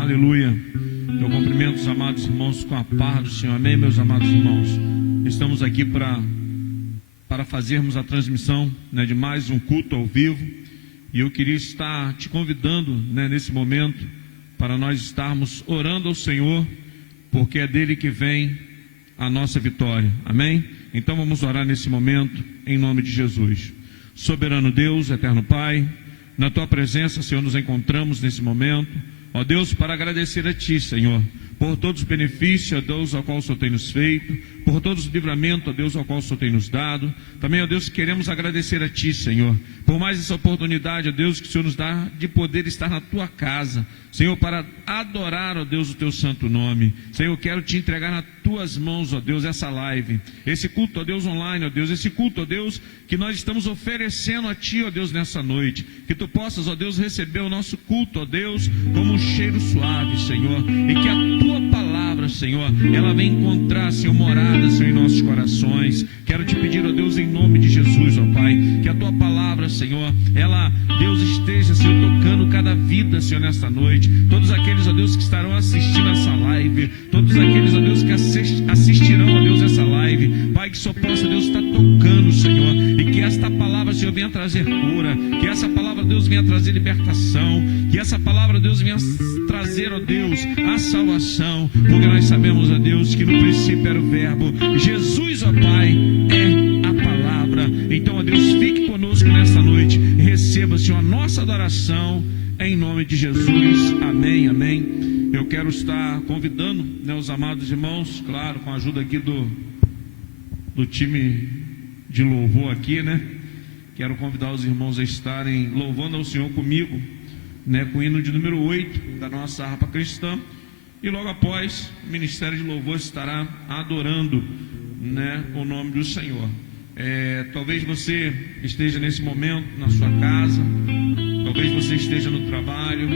Aleluia. Eu cumprimento os amados irmãos com a paz do Senhor. Amém, meus amados irmãos. Estamos aqui para fazermos a transmissão, né, de mais um culto ao vivo. E eu queria estar te convidando, né, nesse momento para nós estarmos orando ao Senhor, porque é dele que vem a nossa vitória. Amém? Então vamos orar nesse momento em nome de Jesus. Soberano Deus, eterno Pai, na tua presença, Senhor, nos encontramos nesse momento, ó Deus, para agradecer a ti, Senhor, por todos os benefícios, ó Deus, ao qual o Senhor tem nos feito, por todos os livramentos, ó Deus, ao qual o Senhor tem nos dado. Também, ó Deus, queremos agradecer a ti, Senhor, por mais essa oportunidade, ó Deus, que o Senhor nos dá de poder estar na tua casa, Senhor, para adorar, ó Deus, o teu santo nome. Senhor, eu quero te entregar nas tuas mãos, ó Deus, essa live, esse culto, ó Deus, online, ó Deus, esse culto, ó Deus, que nós estamos oferecendo a ti, ó Deus, nessa noite. Que tu possas, ó Deus, receber o nosso culto, ó Deus, como um cheiro suave, Senhor, e que a tua palavra, Senhor, ela venha encontrar, Senhor, morada, Senhor, em nossos corações. Quero te pedir, ó Deus, em nome de Jesus, ó Pai, que a tua palavra, Senhor, ela, Deus, esteja, Senhor, tocando cada vida, Senhor, nesta noite. Todos aqueles, ó Deus, que estarão assistindo essa live, todos aqueles, ó Deus, que assistirão, ó Deus, essa live, Pai, que só possa, Deus, estar tocando, Senhor, e que esta palavra, Senhor, venha trazer cura, que essa palavra, Deus, venha trazer libertação, que essa palavra, Deus, venha trazer, ó Deus, a salvação, porque nós sabemos, ó Deus, que no princípio era o verbo, Jesus, ó Pai, é a palavra. Então, ó Deus, fique conosco nesta noite, receba, Senhor, a nossa adoração, em nome de Jesus, amém, amém. Eu quero estar convidando, né, os amados irmãos, claro, com a ajuda aqui do time de louvor aqui, né? Quero convidar os irmãos a estarem louvando ao Senhor comigo, né, com o hino de número 8 da nossa harpa cristã. E logo após, o Ministério de Louvor estará adorando, né, o nome do Senhor. Talvez você esteja nesse momento na sua casa, talvez você esteja no trabalho,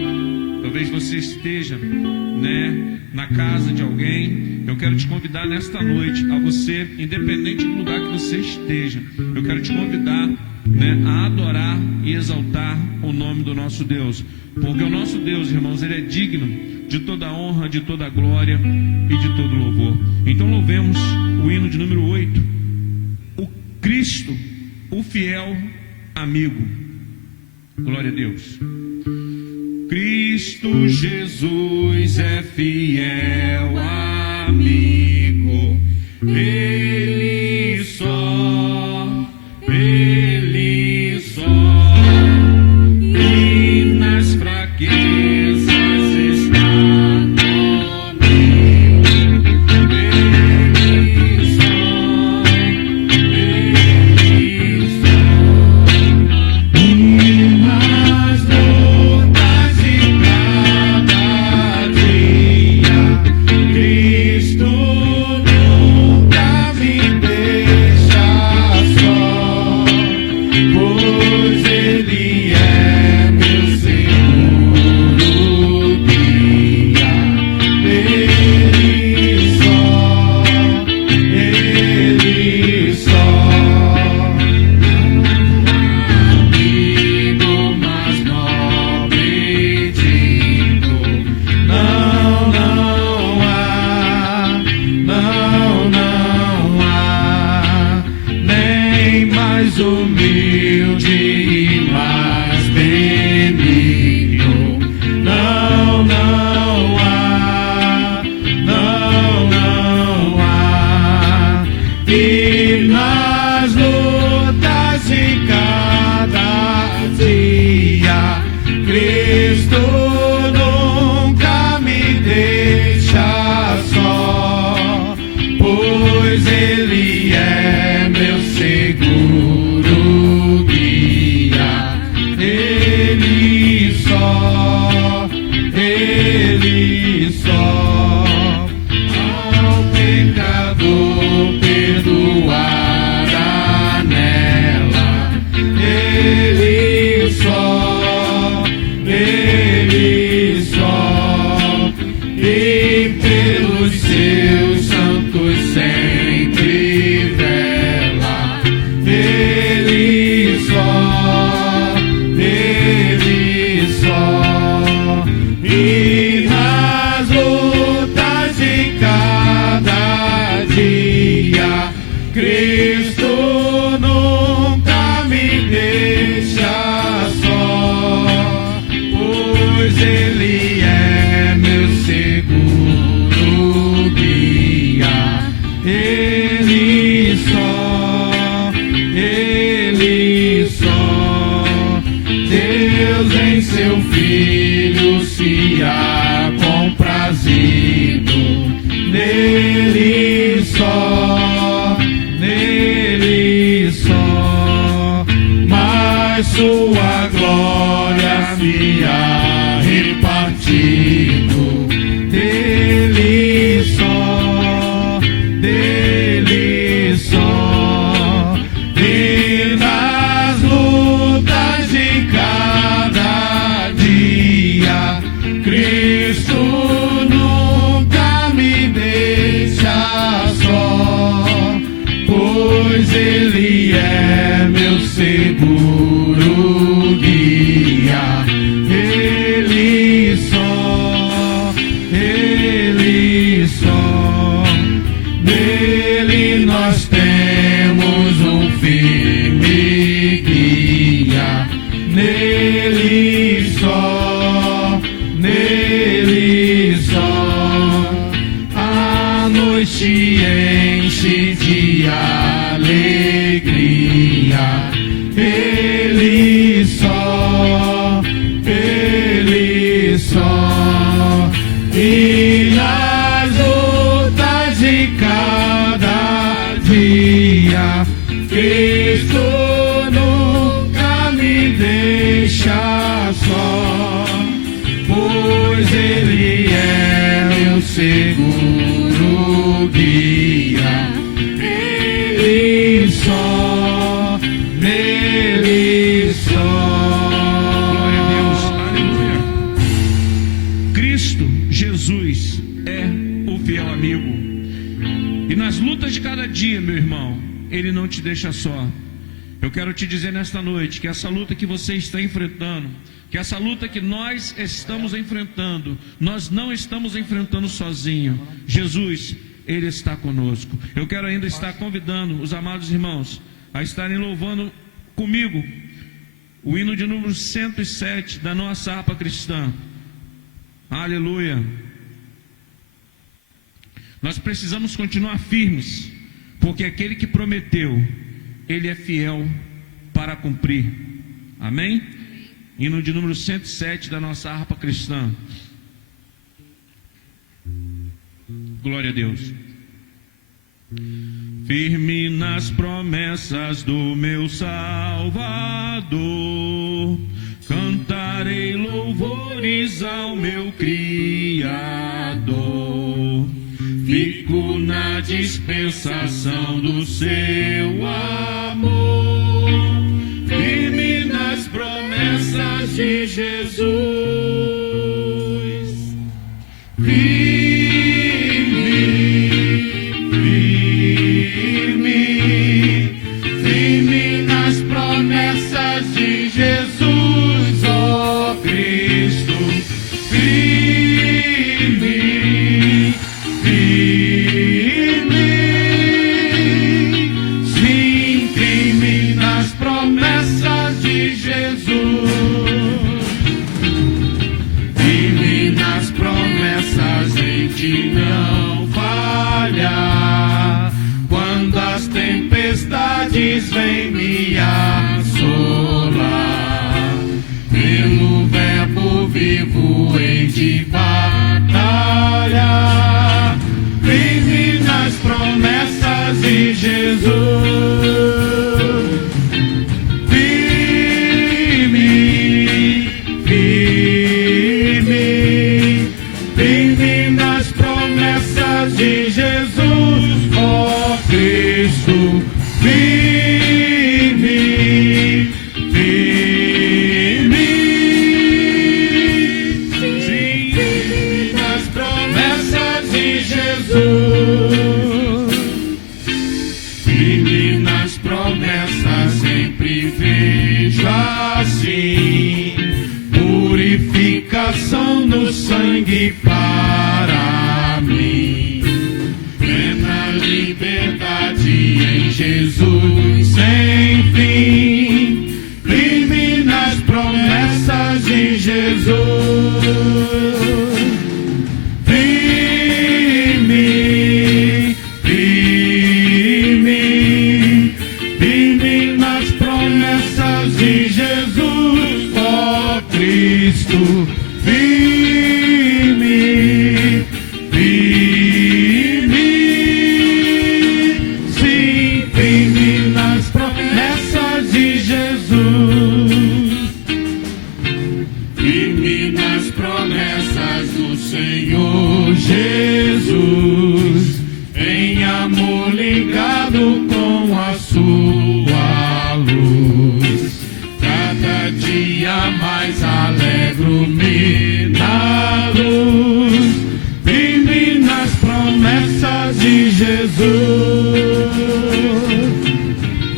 talvez você esteja, né, na casa de alguém. Eu quero te convidar nesta noite a você, independente do lugar que você esteja, eu quero te convidar, né, a adorar e exaltar o nome do nosso Deus, porque o nosso Deus, irmãos, ele é digno de toda honra, de toda glória e de todo louvor. Então louvemos o hino de número 8, o Cristo, o fiel amigo. Glória a Deus. Cristo Jesus é fiel amigo, Ele só, Ele só, e nas fraquezas está comigo, Ele só, Ele só, e nas lutas de cada dia, Cristo nunca me Deus em seu Filho se há comprazido, nele só, mas sua glória me há repartido, dele só, e nas lutas de cada dia, Cristo nunca me deixa só, pois Ele é meu seguro guia. Ele só, nele nós temos um firme guia. Nele só, a noite enche de alegria. Ele só, e nas lutas de cada dia, Cristo nunca me deixa só, pois Ele é meu seguro guia. Ele só, nele só. Glória a Deus, aleluia. Cristo Jesus é o fiel amigo. E nas lutas de cada dia, meu irmão, Ele não te deixa só. Eu quero te dizer nesta noite que essa luta que você está enfrentando, que essa luta que nós estamos enfrentando, nós não estamos enfrentando sozinho. Jesus, Ele está conosco. Eu quero ainda estar convidando os amados irmãos a estarem louvando comigo o hino de número 107 da nossa harpa cristã. Aleluia. Nós precisamos continuar firmes, porque aquele que prometeu, Ele é fiel para cumprir. Amém? Hino de número 107 da nossa harpa cristã. Glória a Deus. Firme nas promessas do meu Salvador, cantarei louvores ao meu Criador. Fico na dispensação do seu amor, firme nas promessas de Jesus. Firme nas promessas de Jesus, ó Cristo. Sim, firme nas promessas de Jesus. Firme nas promessas, em ti não falha. Quando as tempestades vêm me assolar, pelo verbo vivo hei de batalhar. Firme nas promessas de Jesus. Firme nas promessas de Jesus, ó Cristo. Firme. Sim, firme nas promessas de Jesus. Firme nas promessas, sempre vejo assim purificação no sangue para mim, plena liberdade em Jesus sem fim. Firme nas promessas de Jesus. Firme nas promessas de Jesus, ó Cristo. Cristo, firme, firme, sim, firme nas promessas de Jesus, firme nas promessas do Senhor Jesus, em amor ligado com a sua luz, cada dia mais alegro-me na luz, firme nas promessas de Jesus,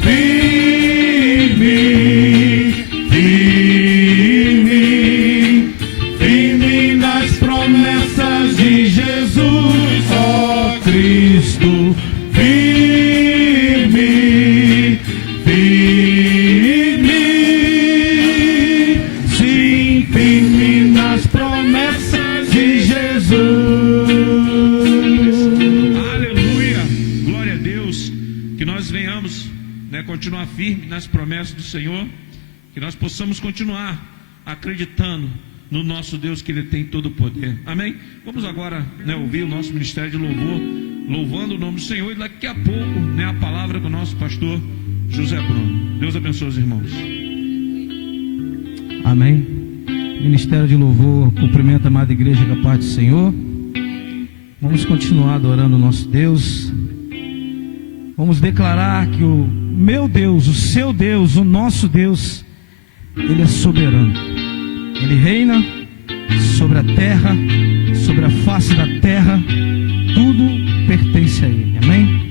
firme, firme, firme nas promessas de Jesus, ó Cristo, firme, firme, sim, firme nas promessas de Jesus. Aleluia, glória a Deus. Que nós venhamos, continuar firme nas promessas do Senhor, que nós possamos continuar acreditando no nosso Deus, que Ele tem todo o poder. Amém? Vamos agora ouvir o nosso ministério de louvor, louvando o nome do Senhor, e daqui a pouco a palavra com o nosso pastor José Bruno. Deus abençoe os irmãos. Amém. Ministério de louvor cumprimenta a amada igreja com a paz do Senhor. Vamos continuar adorando o nosso Deus. Vamos declarar que o meu Deus, o seu Deus, o nosso Deus, Ele é soberano. Ele reina sobre a terra, sobre a face da terra. Tudo pertence a Ele. Amém?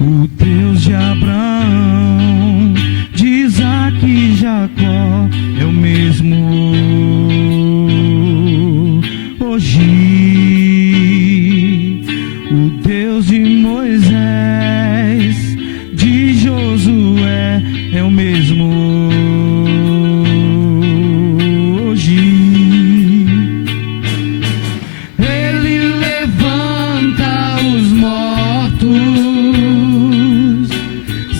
O Deus de Abraão, de Isaac e Jacó é o mesmo hoje. O Deus de Moisés, de Josué é o mesmo hoje. Ele levanta os mortos,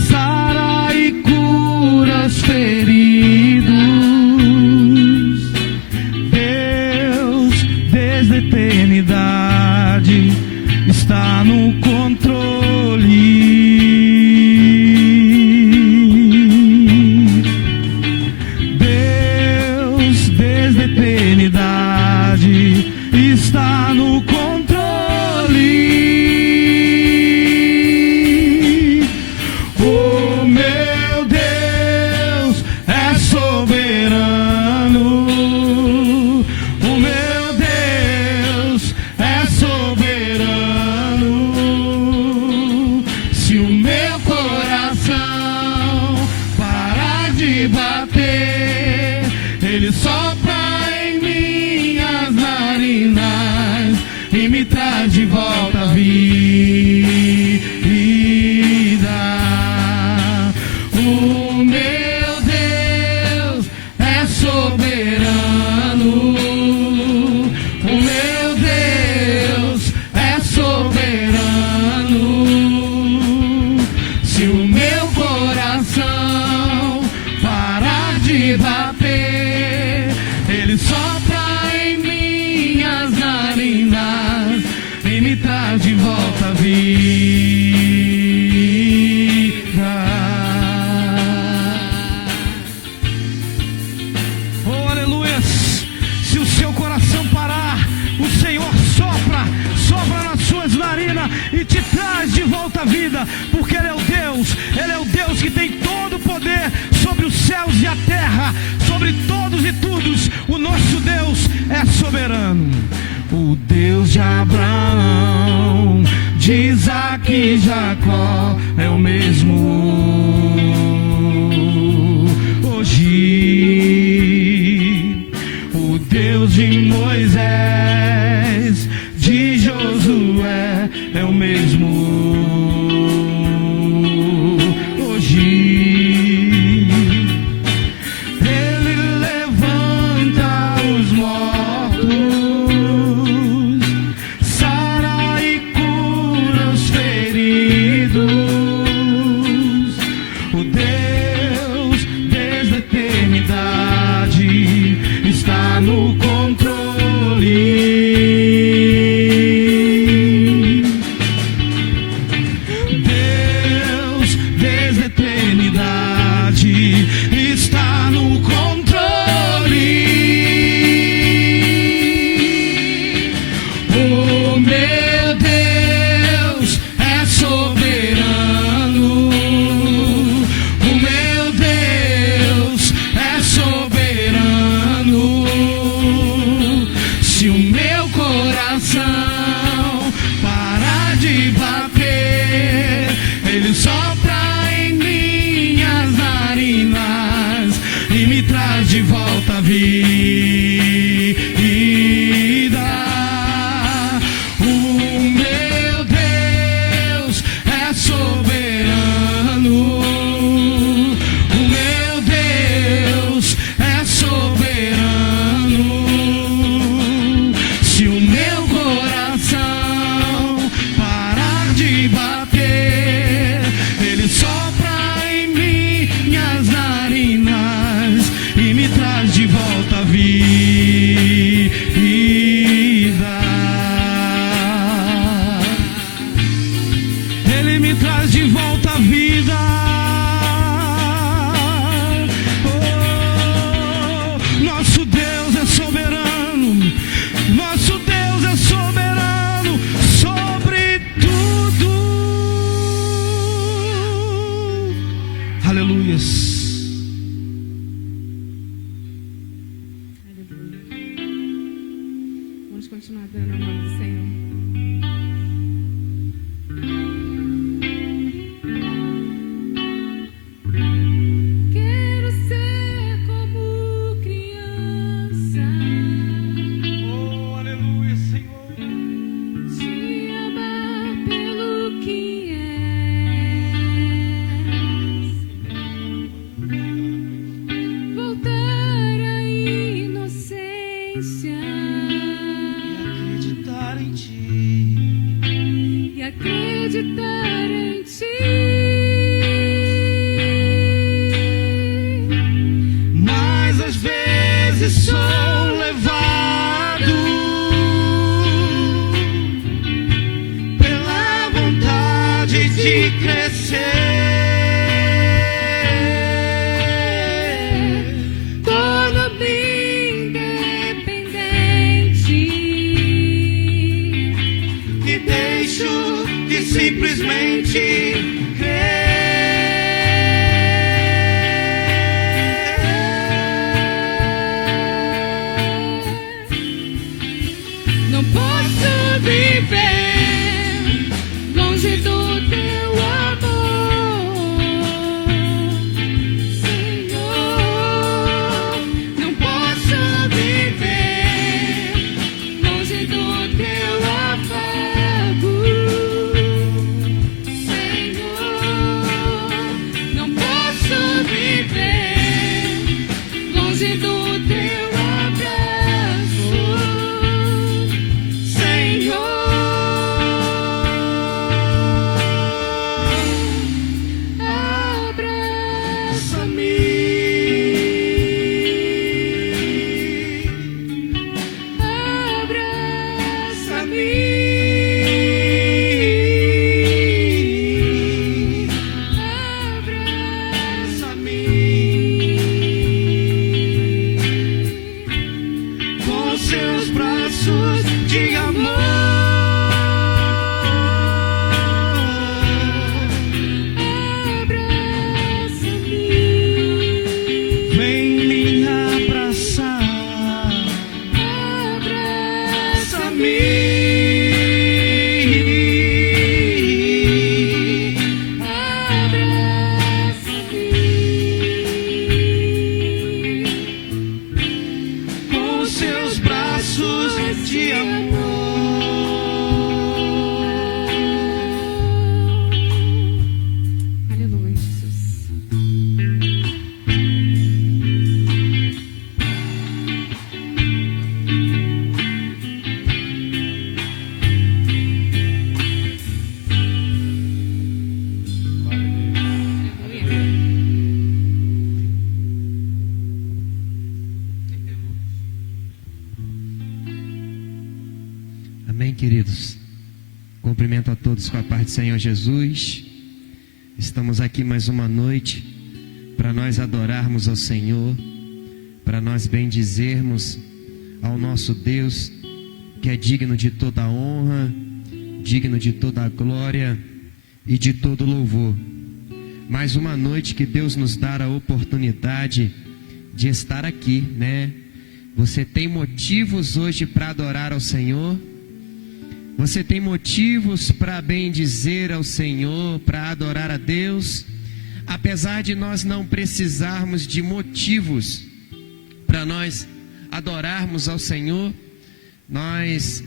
sara e cura os feridos. Deus, desde a eternidade, está no controle. Deus, desde a eternidade, está no controle. O meu Deus é soberano. O meu Deus é soberano. Se o meu coração parar de bater, Ele sopra em minhas narinas e me traz de volta a vida. O meu Deus é soberano. O meu Deus é soberano. Se o meu coração parar de bater, Ele sopra em minhas narinas e me traz de volta a vida. Oh, aleluia! Se o seu coração parar, o Senhor sopra nas suas narinas e te traz de volta à vida, porque Ele é o Deus que tem todo o poder sobre os céus e a terra, sobre todos e todos. O nosso Deus é soberano. O Deus de Abraão, de Isaac e Jacó é o mesmo hoje. O Deus de Moisés, de Josué é o mesmo hoje. Ele levanta os está no controle. Deus, desde a eternidade, está no controle. Oh, meu Deus é soberano. O meu Deus é soberano. Se o meu coração parar de bater, Ele sopra em minhas narinas e me traz de volta a vida. O meu Deus é soberano. O meu Deus é soberano. Se o meu coração parar de bater, Ele sopra em minhas narinas e me traz de volta a vida. Ele me traz de volta a vida. Oh, nosso Deus é soberano. Nosso Deus é soberano sobre tudo. Aleluias. Aleluia. Vamos continuar dando o nome do Senhor. Quero ser como criança, Oh, aleluia, Senhor. te amar pelo que és, voltar à inocência Acreditar em Ti. e acreditar em Ti. Mas às vezes sou levado pela vontade de crescer. Torno-me independente E deixo de simplesmente crer. não posso viver longe do Teu amor, Senhor. Não posso viver longe do Teu afago, Senhor. Não posso viver longe do Teu abraço, Senhor. Amém, queridos. Cumprimento a todos com a paz do Senhor Jesus. Estamos aqui mais uma noite para nós adorarmos ao Senhor, para nós bendizermos ao nosso Deus, que é digno de toda a honra, digno de toda a glória e de todo louvor. Mais uma noite que Deus nos dá a oportunidade de estar aqui, né? Você tem motivos hoje para adorar ao Senhor? Você tem motivos para bendizer ao Senhor, para adorar a Deus? Apesar de nós não precisarmos de motivos para nós adorarmos ao Senhor, nós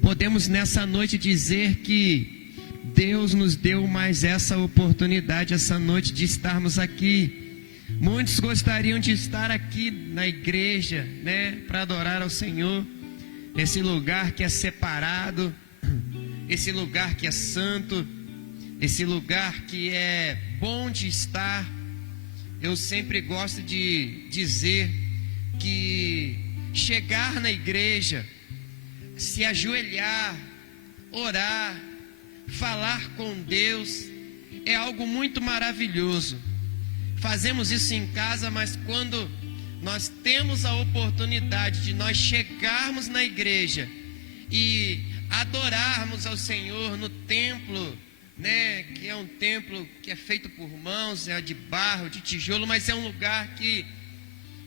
podemos nessa noite dizer que Deus nos deu mais essa oportunidade, essa noite, de estarmos aqui. Muitos gostariam de estar aqui na igreja, né, para adorar ao Senhor, nesse lugar que é separado, esse lugar que é santo, esse lugar que é bom de estar. Eu sempre gosto de dizer que chegar na igreja, se ajoelhar, orar, falar com Deus é algo muito maravilhoso. Fazemos isso em casa, mas quando nós temos a oportunidade de nós chegarmos na igreja e adorarmos ao Senhor no templo, né, que é um templo que é feito por mãos, é de barro, de tijolo, mas é um lugar que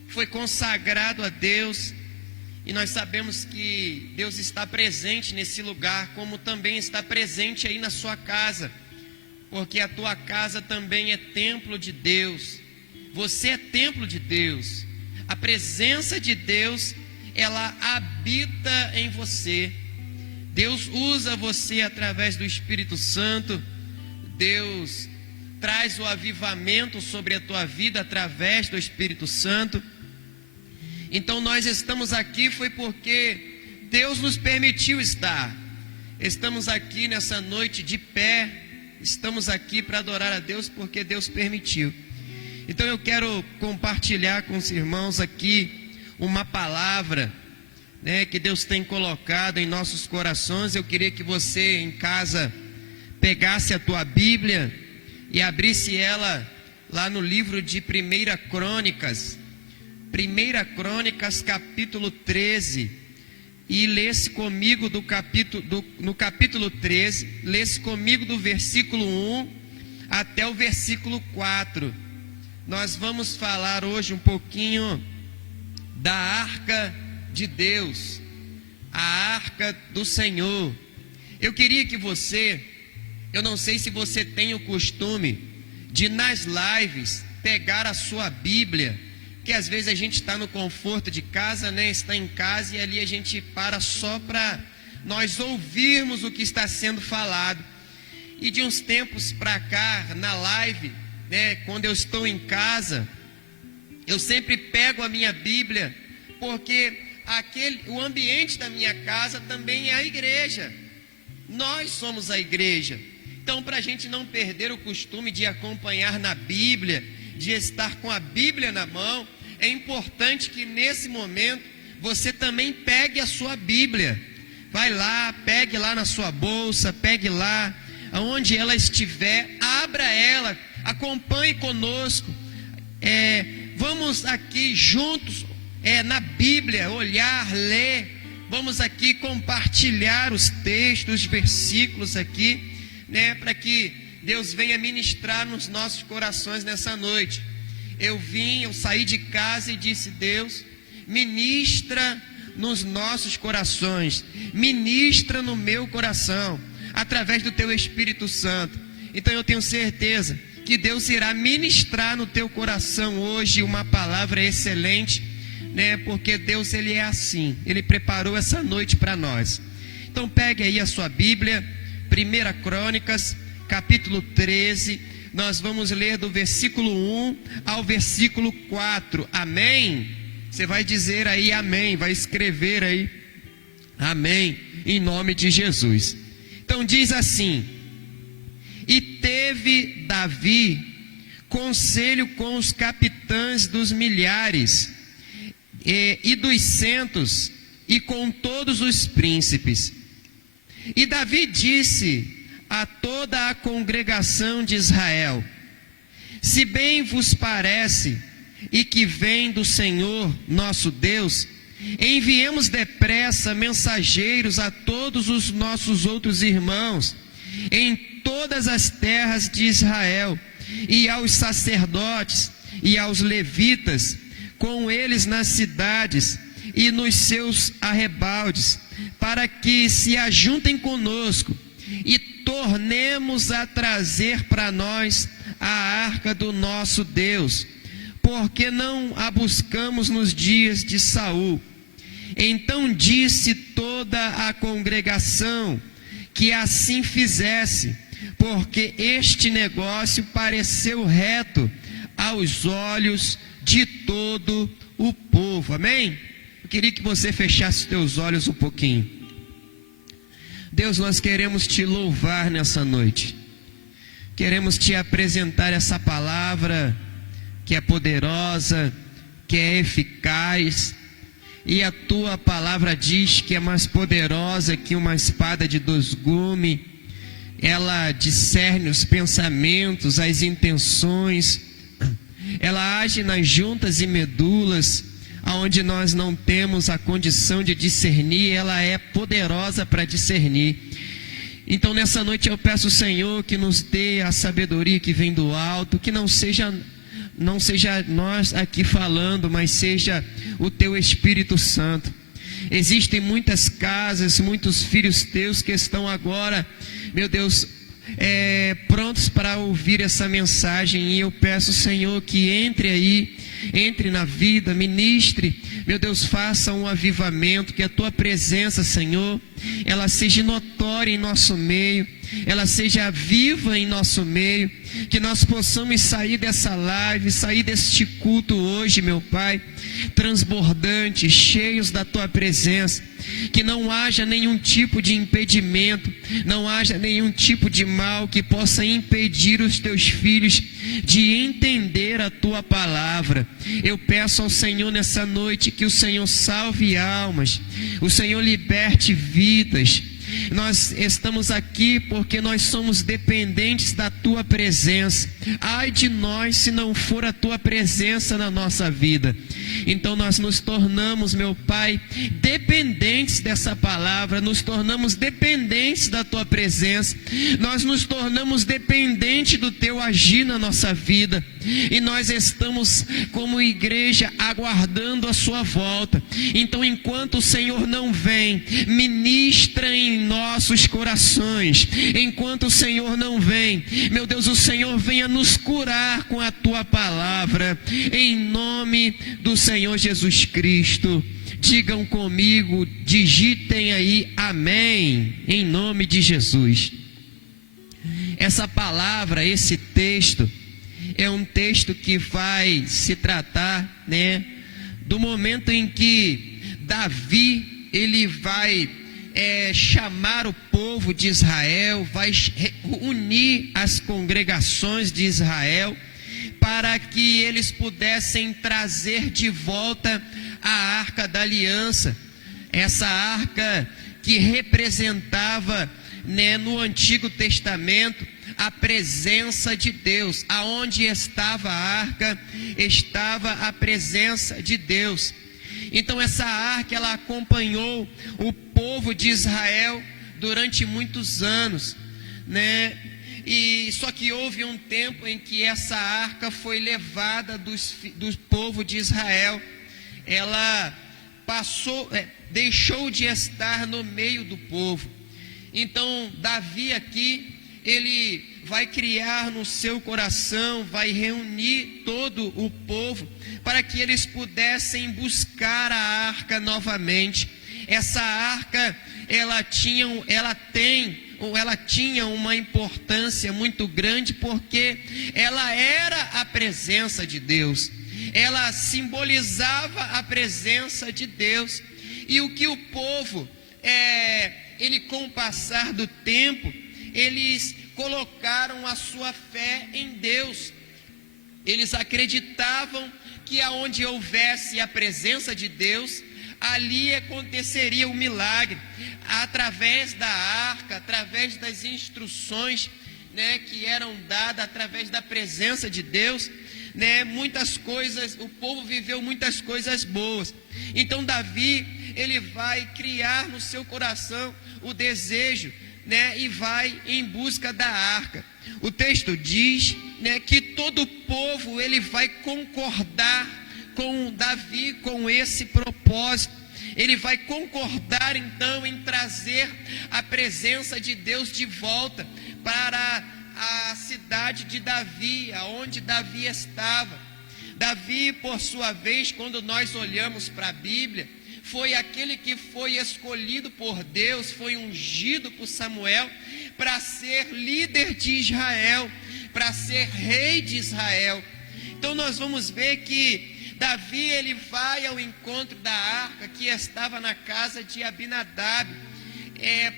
foi consagrado a Deus, e nós sabemos que Deus está presente nesse lugar, como também está presente aí na sua casa, porque a tua casa também é templo de Deus. Você é templo de Deus. A presença de Deus, ela habita em você. Deus usa você através do Espírito Santo. Deus traz o avivamento sobre a tua vida através do Espírito Santo. Então nós estamos aqui foi porque Deus nos permitiu estar. Estamos aqui nessa noite de pé. Estamos aqui para adorar a Deus porque Deus permitiu. Então eu quero compartilhar com os irmãos aqui uma palavra, né, que Deus tem colocado em nossos corações. Eu queria que você em casa pegasse a tua Bíblia e abrisse ela lá no livro de 1 Crônicas. 1 Crônicas capítulo 13. E lesse comigo no capítulo 13, lesse comigo do versículo 1 até o versículo 4. Nós vamos falar hoje um pouquinho da arca de Deus, a arca do Senhor. Eu queria que você, eu não sei se você tem o costume de nas lives pegar a sua Bíblia, que às vezes a gente está no conforto de casa, né? Está em casa e ali a gente para só para nós ouvirmos o que está sendo falado. E de uns tempos para cá, na live, né, quando eu estou em casa, eu sempre pego a minha Bíblia, porque o ambiente da minha casa também é a igreja. Nós somos a igreja. Então, para a gente não perder o costume de acompanhar na Bíblia, de estar com a Bíblia na mão, é importante que nesse momento você também pegue a sua Bíblia. Vai lá, pegue lá na sua bolsa, pegue lá, aonde ela estiver, abra ela, acompanhe conosco. Vamos aqui juntos na Bíblia, olhar, ler. Vamos aqui compartilhar os textos, os versículos aqui, né, para que Deus venha ministrar nos nossos corações nessa noite. Eu saí de casa e disse: Deus, ministra nos nossos corações, ministra no meu coração, através do teu Espírito Santo. Então eu tenho certeza que Deus irá ministrar no teu coração hoje uma palavra excelente, né? Porque Deus, Ele é assim, Ele preparou essa noite para nós. Então pegue aí a sua Bíblia, 1 Crônicas, capítulo 13, nós vamos ler do versículo 1 ao versículo 4, amém? Você vai dizer aí amém, vai escrever aí, amém, em nome de Jesus. Então diz assim: e teve Davi conselho com os capitães dos milhares e dos centos, e com todos os príncipes. E Davi disse a toda a congregação de Israel: se bem vos parece e que vem do Senhor nosso Deus, enviemos depressa mensageiros a todos os nossos outros irmãos em todas as terras de Israel, e aos sacerdotes e aos levitas, com eles nas cidades e nos seus arrebaldes, para que se ajuntem conosco e tornemos a trazer para nós a arca do nosso Deus, porque não a buscamos nos dias de Saul. Então disse toda a congregação que assim fizesse, porque este negócio pareceu reto aos olhos de todo o povo. Amém? Eu queria que você fechasse os teus olhos um pouquinho. Deus, nós queremos te louvar nessa noite. Queremos te apresentar essa palavra que é poderosa, que é eficaz. E a tua palavra diz que é mais poderosa que uma espada de 2 gumes. Ela discerne os pensamentos, as intenções. Ela age nas juntas e medulas, aonde nós não temos a condição de discernir. Ela é poderosa para discernir. Então nessa noite eu peço ao Senhor que nos dê a sabedoria que vem do alto, que não seja nós aqui falando, mas seja o teu Espírito Santo. Existem muitas casas, muitos filhos teus que estão agora, meu Deus, prontos para ouvir essa mensagem, e eu peço, Senhor, que entre aí, entre na vida, ministre, meu Deus, faça um avivamento, que a tua presença, Senhor, ela seja notória em nosso meio, ela seja viva em nosso meio, que nós possamos sair dessa live, sair deste culto hoje, meu Pai, transbordantes, cheios da tua presença, que não haja nenhum tipo de impedimento, não haja nenhum tipo de mal que possa impedir os teus filhos de entender a tua palavra. Eu peço ao Senhor nessa noite que o Senhor salve almas, o Senhor liberte vidas. Nós estamos aqui porque nós somos dependentes da tua presença. Ai de nós se não for a tua presença na nossa vida. Então nós nos tornamos, meu Pai, dependentes dessa palavra, nos tornamos dependentes da tua presença, nós nos tornamos dependentes do teu agir na nossa vida, e nós estamos como igreja aguardando a sua volta. Então enquanto o Senhor não vem, ministra em nossos corações. Enquanto o Senhor não vem, meu Deus, o Senhor venha nos curar com a tua palavra, em nome do Senhor Jesus Cristo. Digam comigo, digitem aí, amém, em nome de Jesus. Essa palavra, esse texto, é um texto que vai se tratar, né, do momento em que Davi, ele vai chamar o povo de Israel, vai unir as congregações de Israel, para que eles pudessem trazer de volta a Arca da Aliança. Essa arca que representava, né, no Antigo Testamento, a presença de Deus. Aonde estava a arca, estava a presença de Deus. Então essa arca, ela acompanhou o povo de Israel durante muitos anos, né? E só que houve um tempo em que essa arca foi levada do povo de Israel. Ela deixou de estar no meio do povo. Então Davi aqui, ele vai criar no seu coração, vai reunir todo o povo para que eles pudessem buscar a arca novamente. Essa arca, ela tinha uma importância muito grande, porque ela era a presença de Deus. Ela simbolizava a presença de Deus. E o que o povo, com o passar do tempo, eles colocaram a sua fé em Deus. Eles acreditavam que aonde houvesse a presença de Deus, ali aconteceria o milagre, através da arca, através das instruções, né, que eram dadas, através da presença de Deus, né, muitas coisas, o povo viveu muitas coisas boas. Então Davi, ele vai criar no seu coração o desejo, né, e vai em busca da arca. O texto diz, né, que todo o povo ele vai concordar com Davi, com esse propósito. Ele vai concordar então em trazer a presença de Deus de volta para a cidade de Davi, aonde Davi estava. Davi, por sua vez, quando nós olhamos para a Bíblia, foi aquele que foi escolhido por Deus, foi ungido por Samuel para ser líder de Israel, para ser rei de Israel. Então nós vamos ver que Davi, ele vai ao encontro da arca que estava na casa de Abinadab,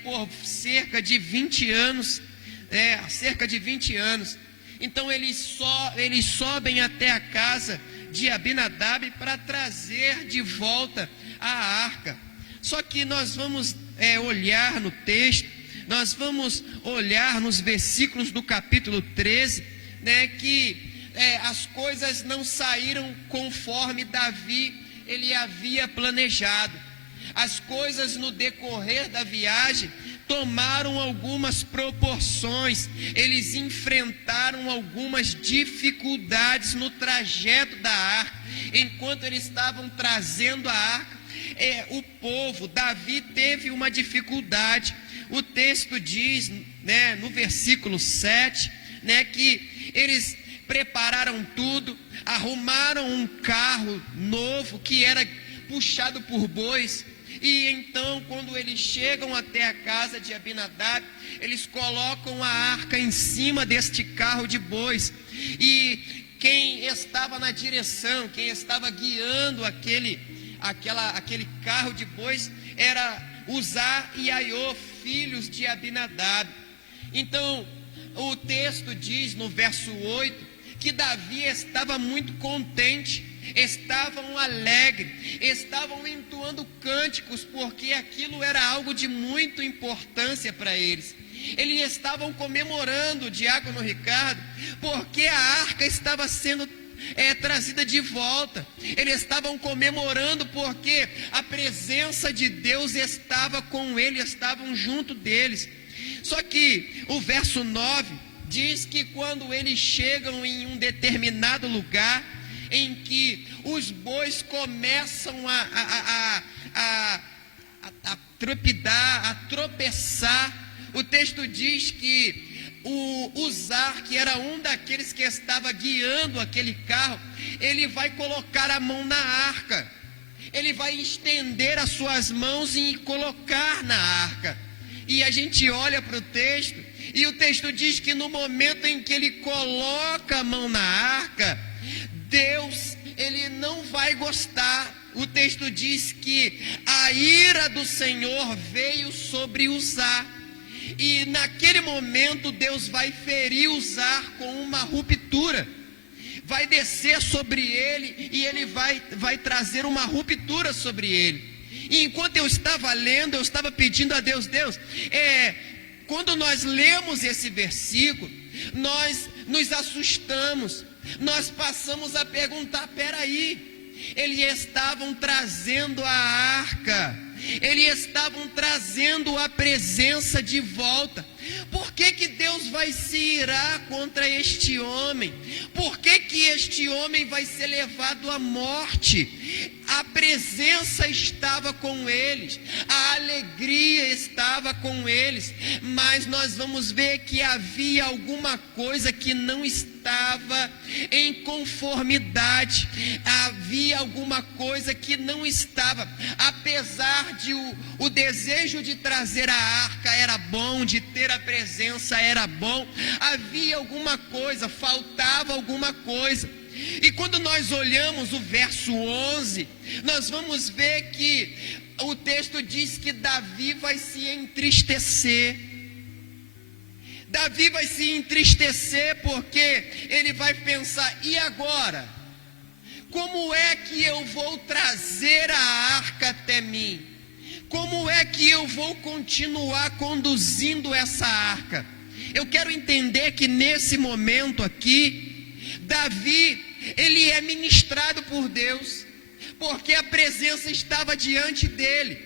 por cerca de 20 anos, Então eles sobem até a casa de Abinadab para trazer de volta a arca. Só que nós vamos olhar no texto, nós vamos olhar nos versículos do capítulo 13, né, que as coisas não saíram conforme Davi ele havia planejado. As coisas no decorrer da viagem tomaram algumas proporções, eles enfrentaram algumas dificuldades no trajeto da arca. Enquanto eles estavam trazendo a arca, o povo, Davi teve uma dificuldade. O texto diz, né, no versículo 7, né, que eles prepararam tudo, arrumaram um carro novo que era puxado por bois. E então, quando eles chegam até a casa de Abinadab, eles colocam a arca em cima deste carro de bois. E quem estava na direção, quem estava guiando aquele carro de bois, era Uzá e Aiô, filhos de Abinadab. Então, o texto diz no verso 8, que Davi estava muito contente, estavam alegres, estavam entoando cânticos, porque aquilo era algo de muita importância para eles. Eles estavam comemorando, Diácono Ricardo, porque a arca estava sendo trazida de volta. Eles estavam comemorando porque a presença de Deus estava com eles, estavam junto deles. Só que o verso 9 diz que quando eles chegam em um determinado lugar, em que os bois começam a trepidar, a tropeçar, o texto diz que o Uzá, que era um daqueles que estava guiando aquele carro, ele vai colocar a mão na arca, ele vai estender as suas mãos e colocar na arca. E a gente olha para o texto, e o texto diz que no momento em que ele coloca a mão na arca, Deus, ele não vai gostar. O texto diz que a ira do Senhor veio sobre Uzá. E naquele momento Deus vai ferir Uzá com uma ruptura. Vai descer sobre ele e ele vai trazer uma ruptura sobre ele. E enquanto eu estava lendo, eu estava pedindo a Deus, quando nós lemos esse versículo, nós nos assustamos, nós passamos a perguntar, peraí, eles estavam trazendo a arca, eles estavam trazendo a presença de volta. Por que Deus vai se irar contra este homem? Por que este homem vai ser levado à morte? A presença estava com eles, a alegria estava com eles, mas nós vamos ver que havia alguma coisa que não estava em conformidade, havia alguma coisa que não estava, apesar de o desejo de trazer a arca era bom, de ter a presença era bom, havia alguma coisa, faltava alguma coisa. E quando nós olhamos o verso 11, nós vamos ver que o texto diz que Davi vai se entristecer. Davi vai se entristecer porque ele vai pensar, e agora? Como é que eu vou trazer a arca até mim? Como é que eu vou continuar conduzindo essa arca? Eu quero entender que nesse momento aqui, Davi, ele é ministrado por Deus, porque a presença estava diante dele.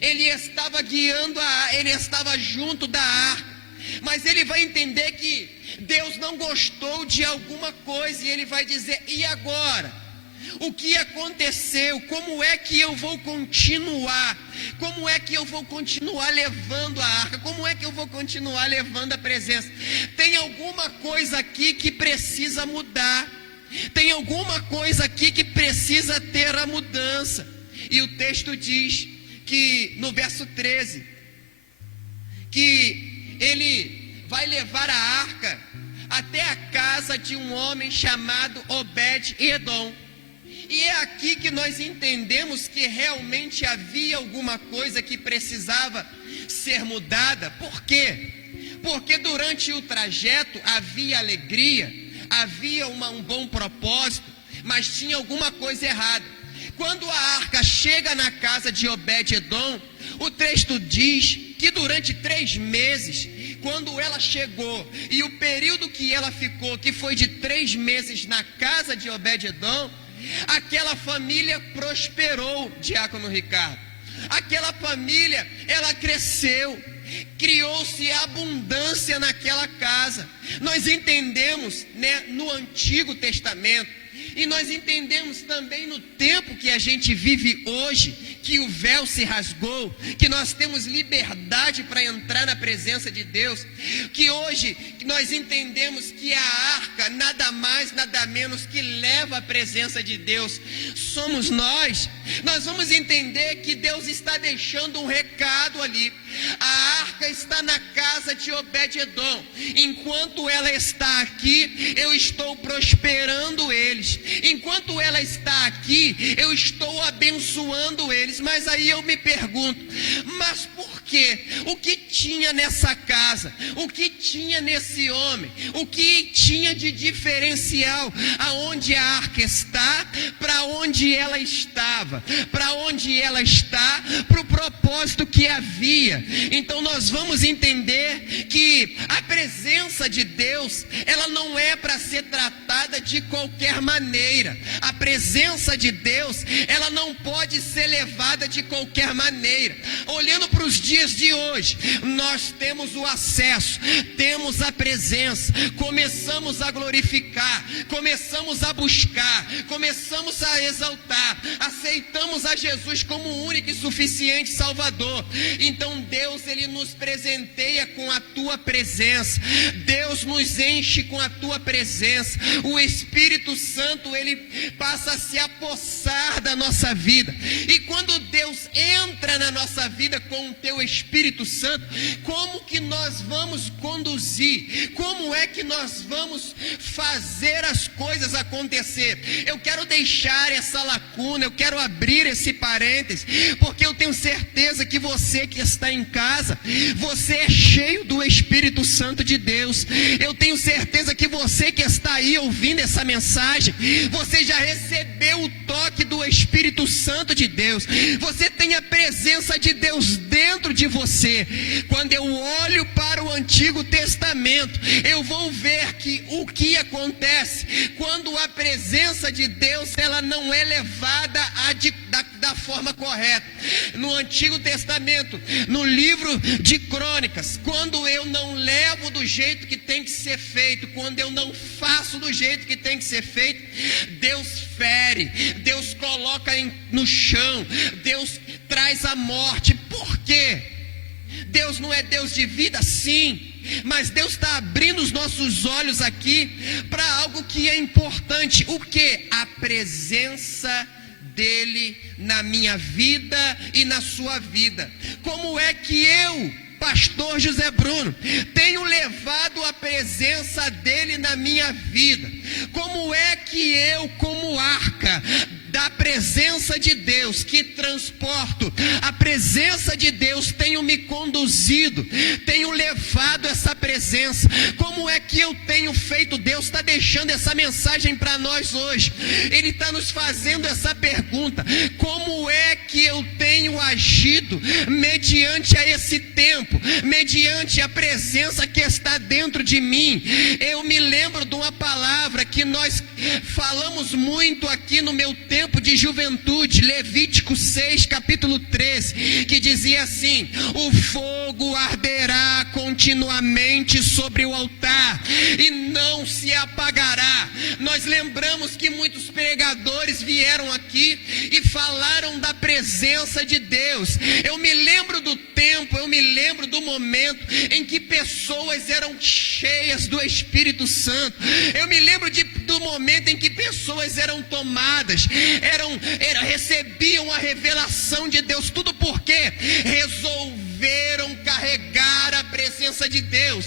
Ele estava guiando ele estava junto da arca. Mas ele vai entender que Deus não gostou de alguma coisa, e ele vai dizer: e agora? O que aconteceu? Como é que eu vou continuar? Como é que eu vou continuar levando a arca? Como é que eu vou continuar levando a presença? Tem alguma coisa aqui que precisa mudar. Tem alguma coisa aqui que precisa ter a mudança. E o texto diz que no verso 13, que ele vai levar a arca até a casa de um homem chamado Obed-edom. E é aqui que nós entendemos que realmente havia alguma coisa que precisava ser mudada. Por quê? Porque durante o trajeto havia alegria, havia um bom propósito, mas tinha alguma coisa errada. Quando a arca chega na casa de Obed-edom, o texto diz que durante 3 meses, quando ela chegou, e o período que ela ficou, que foi de 3 meses na casa de Obed-edom, aquela família prosperou, diácono Ricardo. Aquela família, ela cresceu, criou-se abundância naquela casa. Nós entendemos, no Antigo Testamento, e nós entendemos também no tempo que a gente vive hoje, que o véu se rasgou, que nós temos liberdade para entrar na presença de Deus, que hoje nós entendemos que a arca nada mais, nada menos que leva a presença de Deus, somos nós. Nós vamos entender que Deus está deixando um recado ali. A arca está na casa de Obed-edom. Enquanto ela está aqui, eu estou prosperando eles. Enquanto ela está aqui, eu estou abençoando eles. Mas aí eu me pergunto, mas por quê? O que tinha nessa casa? O que tinha nesse homem? O que tinha de diferencial? Aonde a arca está? Para onde ela estava? Para onde ela está? Para o propósito que havia. Então nós vamos entender que a presença de Deus, ela não é para ser tratada de qualquer maneira. A presença de Deus, ela não pode ser levada de qualquer maneira. Olhando para os dias de hoje, nós temos o acesso, temos a presença, começamos a glorificar, começamos a buscar, começamos a exaltar, aceitamos a Jesus como o único e suficiente Salvador. Então Deus, ele nos presenteia com a tua presença. Deus nos enche com a tua presença. O Espírito Santo, ele passa a se apossar da nossa vida. E quando Deus entra na nossa vida com o teu Espírito Santo, como que nós vamos conduzir? Como é que nós vamos fazer as coisas acontecer? Eu quero deixar essa lacuna, eu quero abrir esse parênteses, porque eu tenho certeza que você que está em casa, você é cheio do Espírito Santo de Deus. Eu tenho certeza que você que está aí ouvindo essa mensagem, você já recebeu o toque do Espírito Santo de Deus. Você tem a presença de Deus dentro de você. Quando eu olho para o Antigo Testamento, eu vou ver que o que acontece quando a presença de Deus, ela não é levada da forma correta. No Antigo Testamento, no livro de Crônicas, quando eu não levo do jeito que tem que ser feito, quando eu não faço do jeito que tem que ser feito, Deus fere, Deus coloca no chão, Deus traz a morte. Por quê? Deus não é Deus de vida, sim, mas Deus está abrindo os nossos olhos aqui para algo que é importante. O que? A presença dele na minha vida e na sua vida. Como é que eu, pastor José Bruno, tenho levado a presença dele na minha vida? Como é que eu, como arca da presença de Deus que transporto. A presença de Deus tenho me conduzido, tenho levado essa presença. Como é que eu tenho feito? Deus está deixando essa mensagem para nós hoje. Ele está nos fazendo essa pergunta: como é que eu tenho agido mediante a esse tempo, mediante a presença que está dentro de mim? Eu me lembro de uma palavra que nós falamos muito aqui no meu tempo de juventude, Levítico 6, capítulo 13, que dizia assim: o fogo arderá continuamente sobre o altar e não se apagará. Nós lembramos que muitos pregadores vieram aqui e falaram da presença de Deus. Eu me lembro do tempo, eu me lembro do momento em que pessoas eram cheias do Espírito Santo. Eu me lembro do momento em que pessoas eram tomadas, recebiam a revelação de Deus. Tudo porque resolveram carregar a presença de Deus.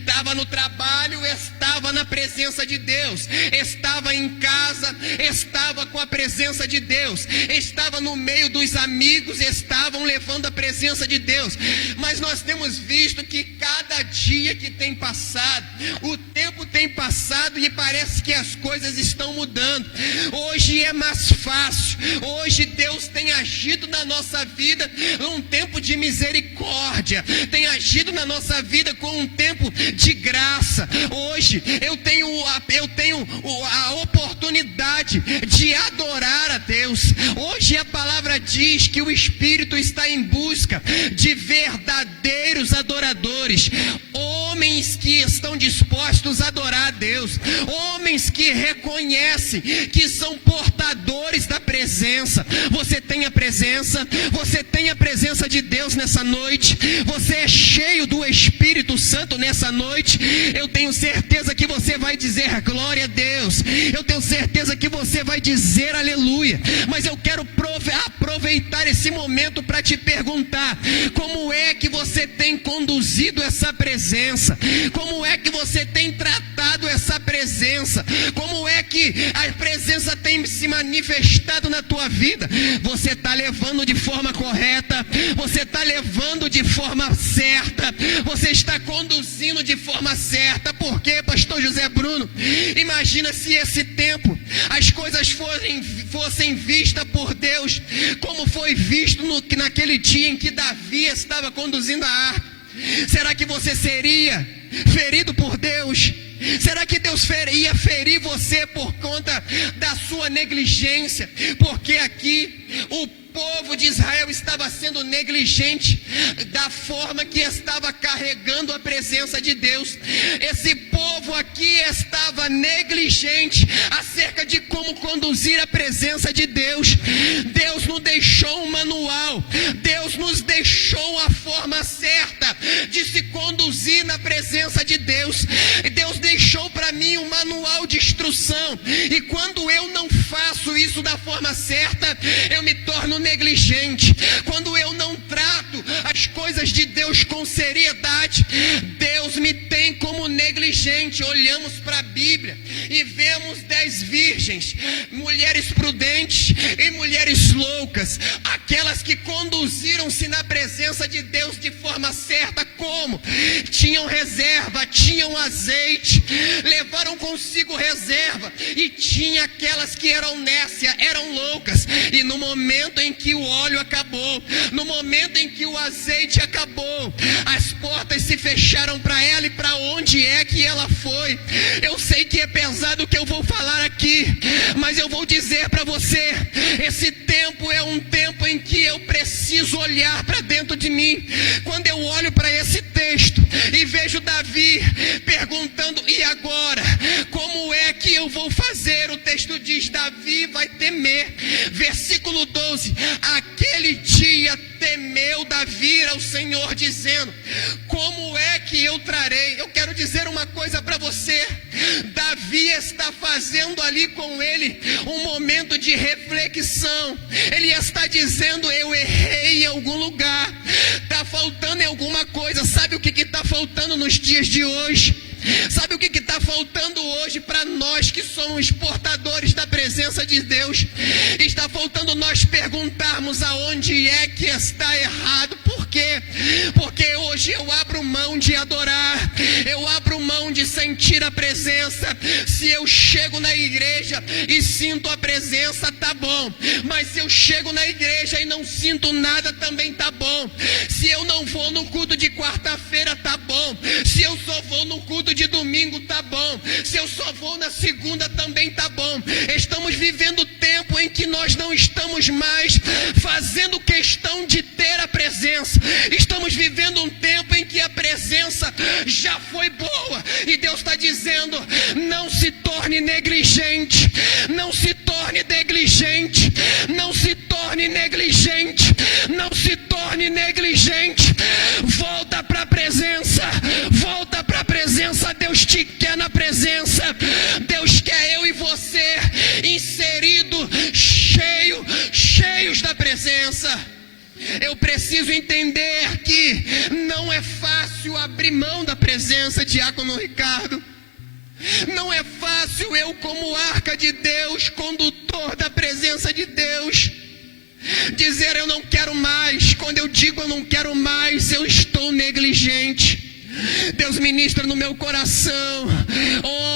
Estava no trabalho, estava na presença de Deus. Estava em casa, estava com a presença de Deus. Estava no meio dos amigos, estavam levando a presença de Deus. Mas nós temos visto que cada dia que tem passado, o tempo tem passado e parece que as coisas estão mudando. Hoje é mais fácil. Hoje Deus tem agido na nossa vida num tempo de misericórdia, tem agido na nossa vida com um tempo de graça. Hoje eu tenho a oportunidade de adorar a Deus. Hoje a palavra diz que o Espírito está em busca de verdadeiros adoradores, homens que estão dispostos a adorar a Deus, homens que reconhecem que são portadores da presença. Você tem a presença, você tem a presença de Deus nessa noite, você é cheio do Espírito Santo nessa noite. Eu tenho certeza que você vai dizer glória a Deus, eu tenho certeza que você vai dizer aleluia. Mas eu quero aproveitar esse momento para te perguntar: como é que você tem conduzido essa presença? Como é que você tem tratado essa presença? Como é que a presença tem se manifestado na tua vida? Você está levando de forma correta? Você está levando de forma certa? Você está conduzindo de forma certa? Porque, pastor José Bruno, imagina se esse tempo as coisas fossem vistas por Deus como foi visto naquele dia em que Davi estava conduzindo a arca. Será que você seria ferido por Deus? Será que Deus ia ferir você por conta da sua negligência? Porque aqui o povo de Israel estava sendo negligente da forma que estava carregando a presença de Deus. Esse povo aqui estava negligente acerca de como conduzir a presença de Deus. Deus nos deixou um manual, Deus nos deixou a forma certa de se conduzir na presença de Deus. Deus deixou para mim um manual de instrução, e quando eu não faço isso da forma certa, eu me torno negligente. Quando eu não trato as coisas de Deus com seriedade, Deus me tem como negligente. Olhamos para a Bíblia e vemos 10 virgens, mulheres prudentes e mulheres loucas, aquelas que conduziram-se na presença de Deus de forma certa. Como? Tinham reserva, tinham azeite, levaram consigo reserva, e tinha aquelas que eram nécias, eram loucas, e no momento em que o óleo acabou, no momento em que o azeite acabou, as portas se fecharam para ela. E para onde é que ela foi? Eu sei que é pesado o que eu vou falar aqui, mas eu vou dizer para você: esse tempo é um tempo em que eu preciso olhar para dentro de mim. Quando eu olho para esse texto e vejo Davi perguntando: e agora? Como é que eu vou fazer? O texto diz: Davi vai temer. Versículo 12: aquele dia temeu Davi ao Senhor, dizendo: como é que eu trarei? Eu quero dizer uma coisa para você: Davi está fazendo ali com ele um momento de reflexão. Ele está dizendo: eu errei em algum lugar, está faltando em alguma coisa. Sabe o que está faltando nos dias de hoje? Sabe o que está faltando hoje para nós que somos portadores da presença de Deus? pensarmos aonde é que está errado. Por quê? Porque hoje eu abro mão de adorar, eu abro mão de sentir a presença. Se eu chego na igreja e sinto a presença, tá bom. Mas se eu chego na igreja e não sinto nada, também tá bom. Se eu não vou no culto de quarta-feira, tá bom. Se eu só vou no culto de domingo, tá bom. Se eu só vou na segunda, também tá bom. Estamos vivendo tempo em que nós não estamos mais fazendo questão de ter a presença. Estamos vivendo um tempo em que a presença já foi boa, e Deus está dizendo: não se torne negligente, não se torne negligente, não se torne negligente, não se torne negligente. Volta para a presença, volta para a presença. Deus te quer na presença, Deus quer eu e você inserido, cheios da presença. Eu preciso entender que não é fácil abrir mão da presença, Diácono Ricardo. Não é fácil eu, como arca de Deus, condutor da presença de Deus, dizer eu não quero mais. Quando eu digo eu não quero mais, eu estou negligente. Deus ministra no meu coração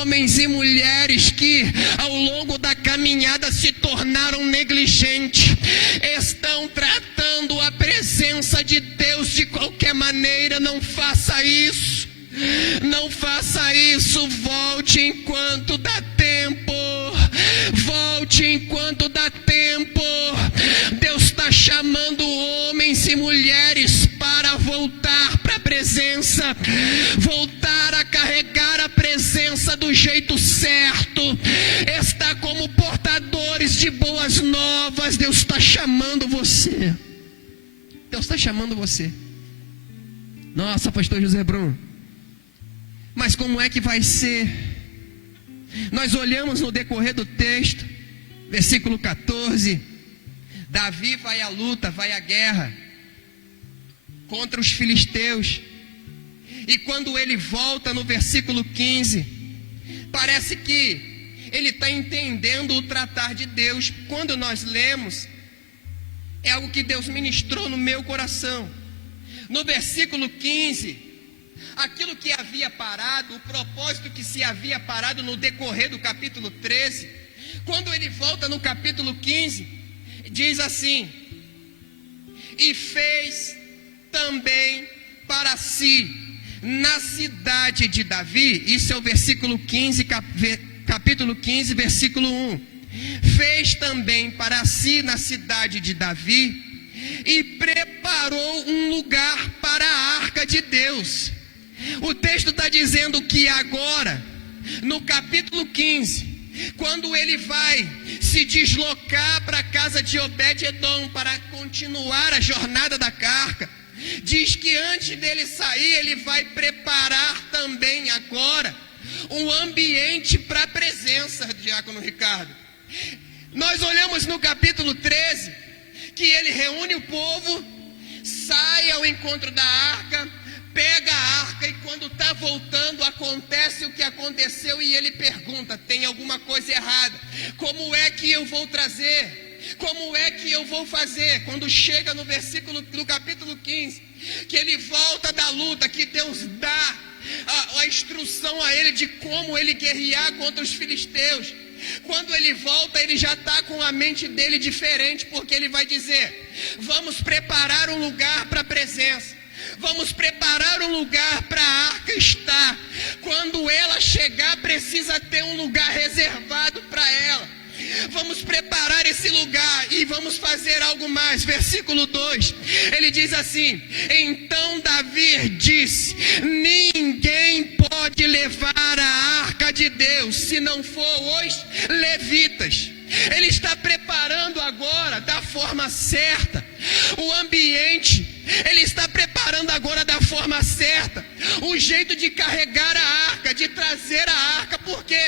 homens e mulheres que ao longo da caminhada se tornaram negligentes, estão tratando a presença de Deus de qualquer maneira. Não faça isso, não faça isso. Volte enquanto dá tempo, volte enquanto dá tempo. Deus está chamando homens e mulheres para voltar para a presença, voltar a carregar a presença do jeito certo, estar como portadores de boas novas. Deus está chamando você, Deus está chamando você. Nossa, pastor José Bruno, mas como é que vai ser? Nós olhamos no decorrer do texto, versículo 14, Davi vai à luta, vai à guerra contra os filisteus, e quando ele volta no versículo 15, parece que ele está entendendo o tratar de Deus. Quando nós lemos, é algo que Deus ministrou no meu coração. No versículo 15, aquilo que havia parado, o propósito que se havia parado no decorrer do capítulo 13, quando ele volta no capítulo 15, diz assim: e fez também para si na cidade de Davi. Isso é o versículo 15, capítulo 15, versículo 1. Fez também para si na cidade de Davi e preparou um lugar para a arca de Deus. O texto está dizendo que agora, no capítulo 15, quando ele vai se deslocar para a casa de Obed-Edom para continuar a jornada da arca, diz que antes dele sair, ele vai preparar também agora um ambiente para a presença, Diácono Ricardo. Nós olhamos no capítulo 13, que ele reúne o povo, sai ao encontro da arca, pega a arca, e quando está voltando, acontece o que aconteceu, e ele pergunta: tem alguma coisa errada? Como é que eu vou trazer? Como é que eu vou fazer? Quando chega no versículo do capítulo 15, que ele volta da luta, que Deus dá a instrução a ele de como ele guerrear contra os filisteus. Quando ele volta, ele já está com a mente dele diferente, porque ele vai dizer: vamos preparar um lugar para a presença, vamos preparar um lugar para a arca estar. Quando ela chegar, precisa ter um lugar reservado para ela. Vamos preparar esse lugar e vamos fazer algo mais. Versículo 2, ele diz assim: então Davi disse: ninguém pode levar a arca de Deus se não for os levitas. Ele está preparando agora da forma certa o ambiente, ele está preparando agora da forma certa o jeito de carregar a arca, de trazer a arca, porque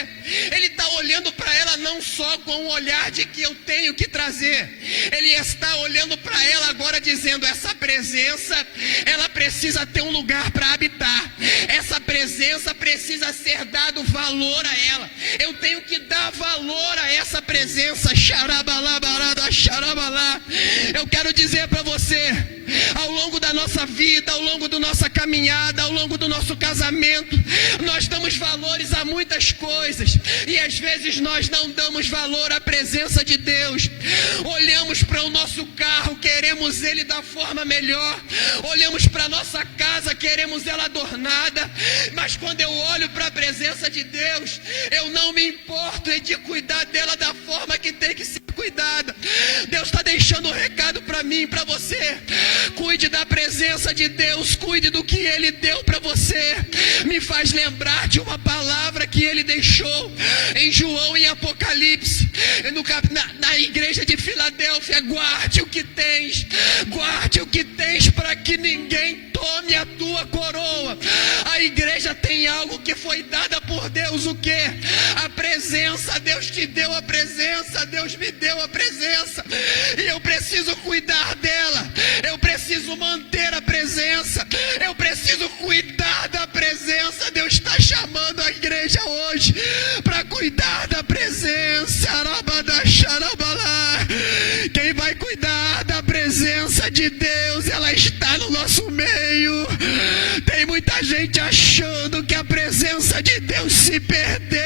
ele está olhando olhando para ela não só com o olhar de que eu tenho que trazer. Ele está olhando para ela agora dizendo: essa presença, ela precisa ter um lugar para habitar. Essa presença precisa ser dado valor a ela. Eu tenho que dar valor a essa presença. Xarabalabarada, xarabalá. Eu quero dizer para você, ao longo da nossa vida, ao longo da nossa caminhada, ao longo do nosso casamento, nós damos valores a muitas coisas e às vezes nós não damos valor à presença de Deus. Olhamos para o nosso carro, queremos ele da forma melhor. Olhamos para a nossa casa, queremos ela adornada. Mas quando eu olho para a presença de Deus, eu não me importo de cuidar dela da forma que tem que ser cuidada. Deus está deixando um recado para mim, para você. Cuide da presença de Deus, cuide do que Ele deu para você. Me faz lembrar de uma palavra que Ele deixou em João e Apocalipse, na igreja de Filadélfia: guarde o que tens para que ninguém tome a tua coroa. A igreja tem algo que foi dada por Deus, o que? A presença. Deus te deu a presença, Deus me deu a presença, e eu preciso cuidar dela, eu preciso manter a presença, eu preciso cuidar da presença. Deus está chamando a igreja hoje para cuidar da presença. Quem vai cuidar da presença de Deus, ela está no nosso meio. Tem muita gente achando que a presença de Deus se perdeu.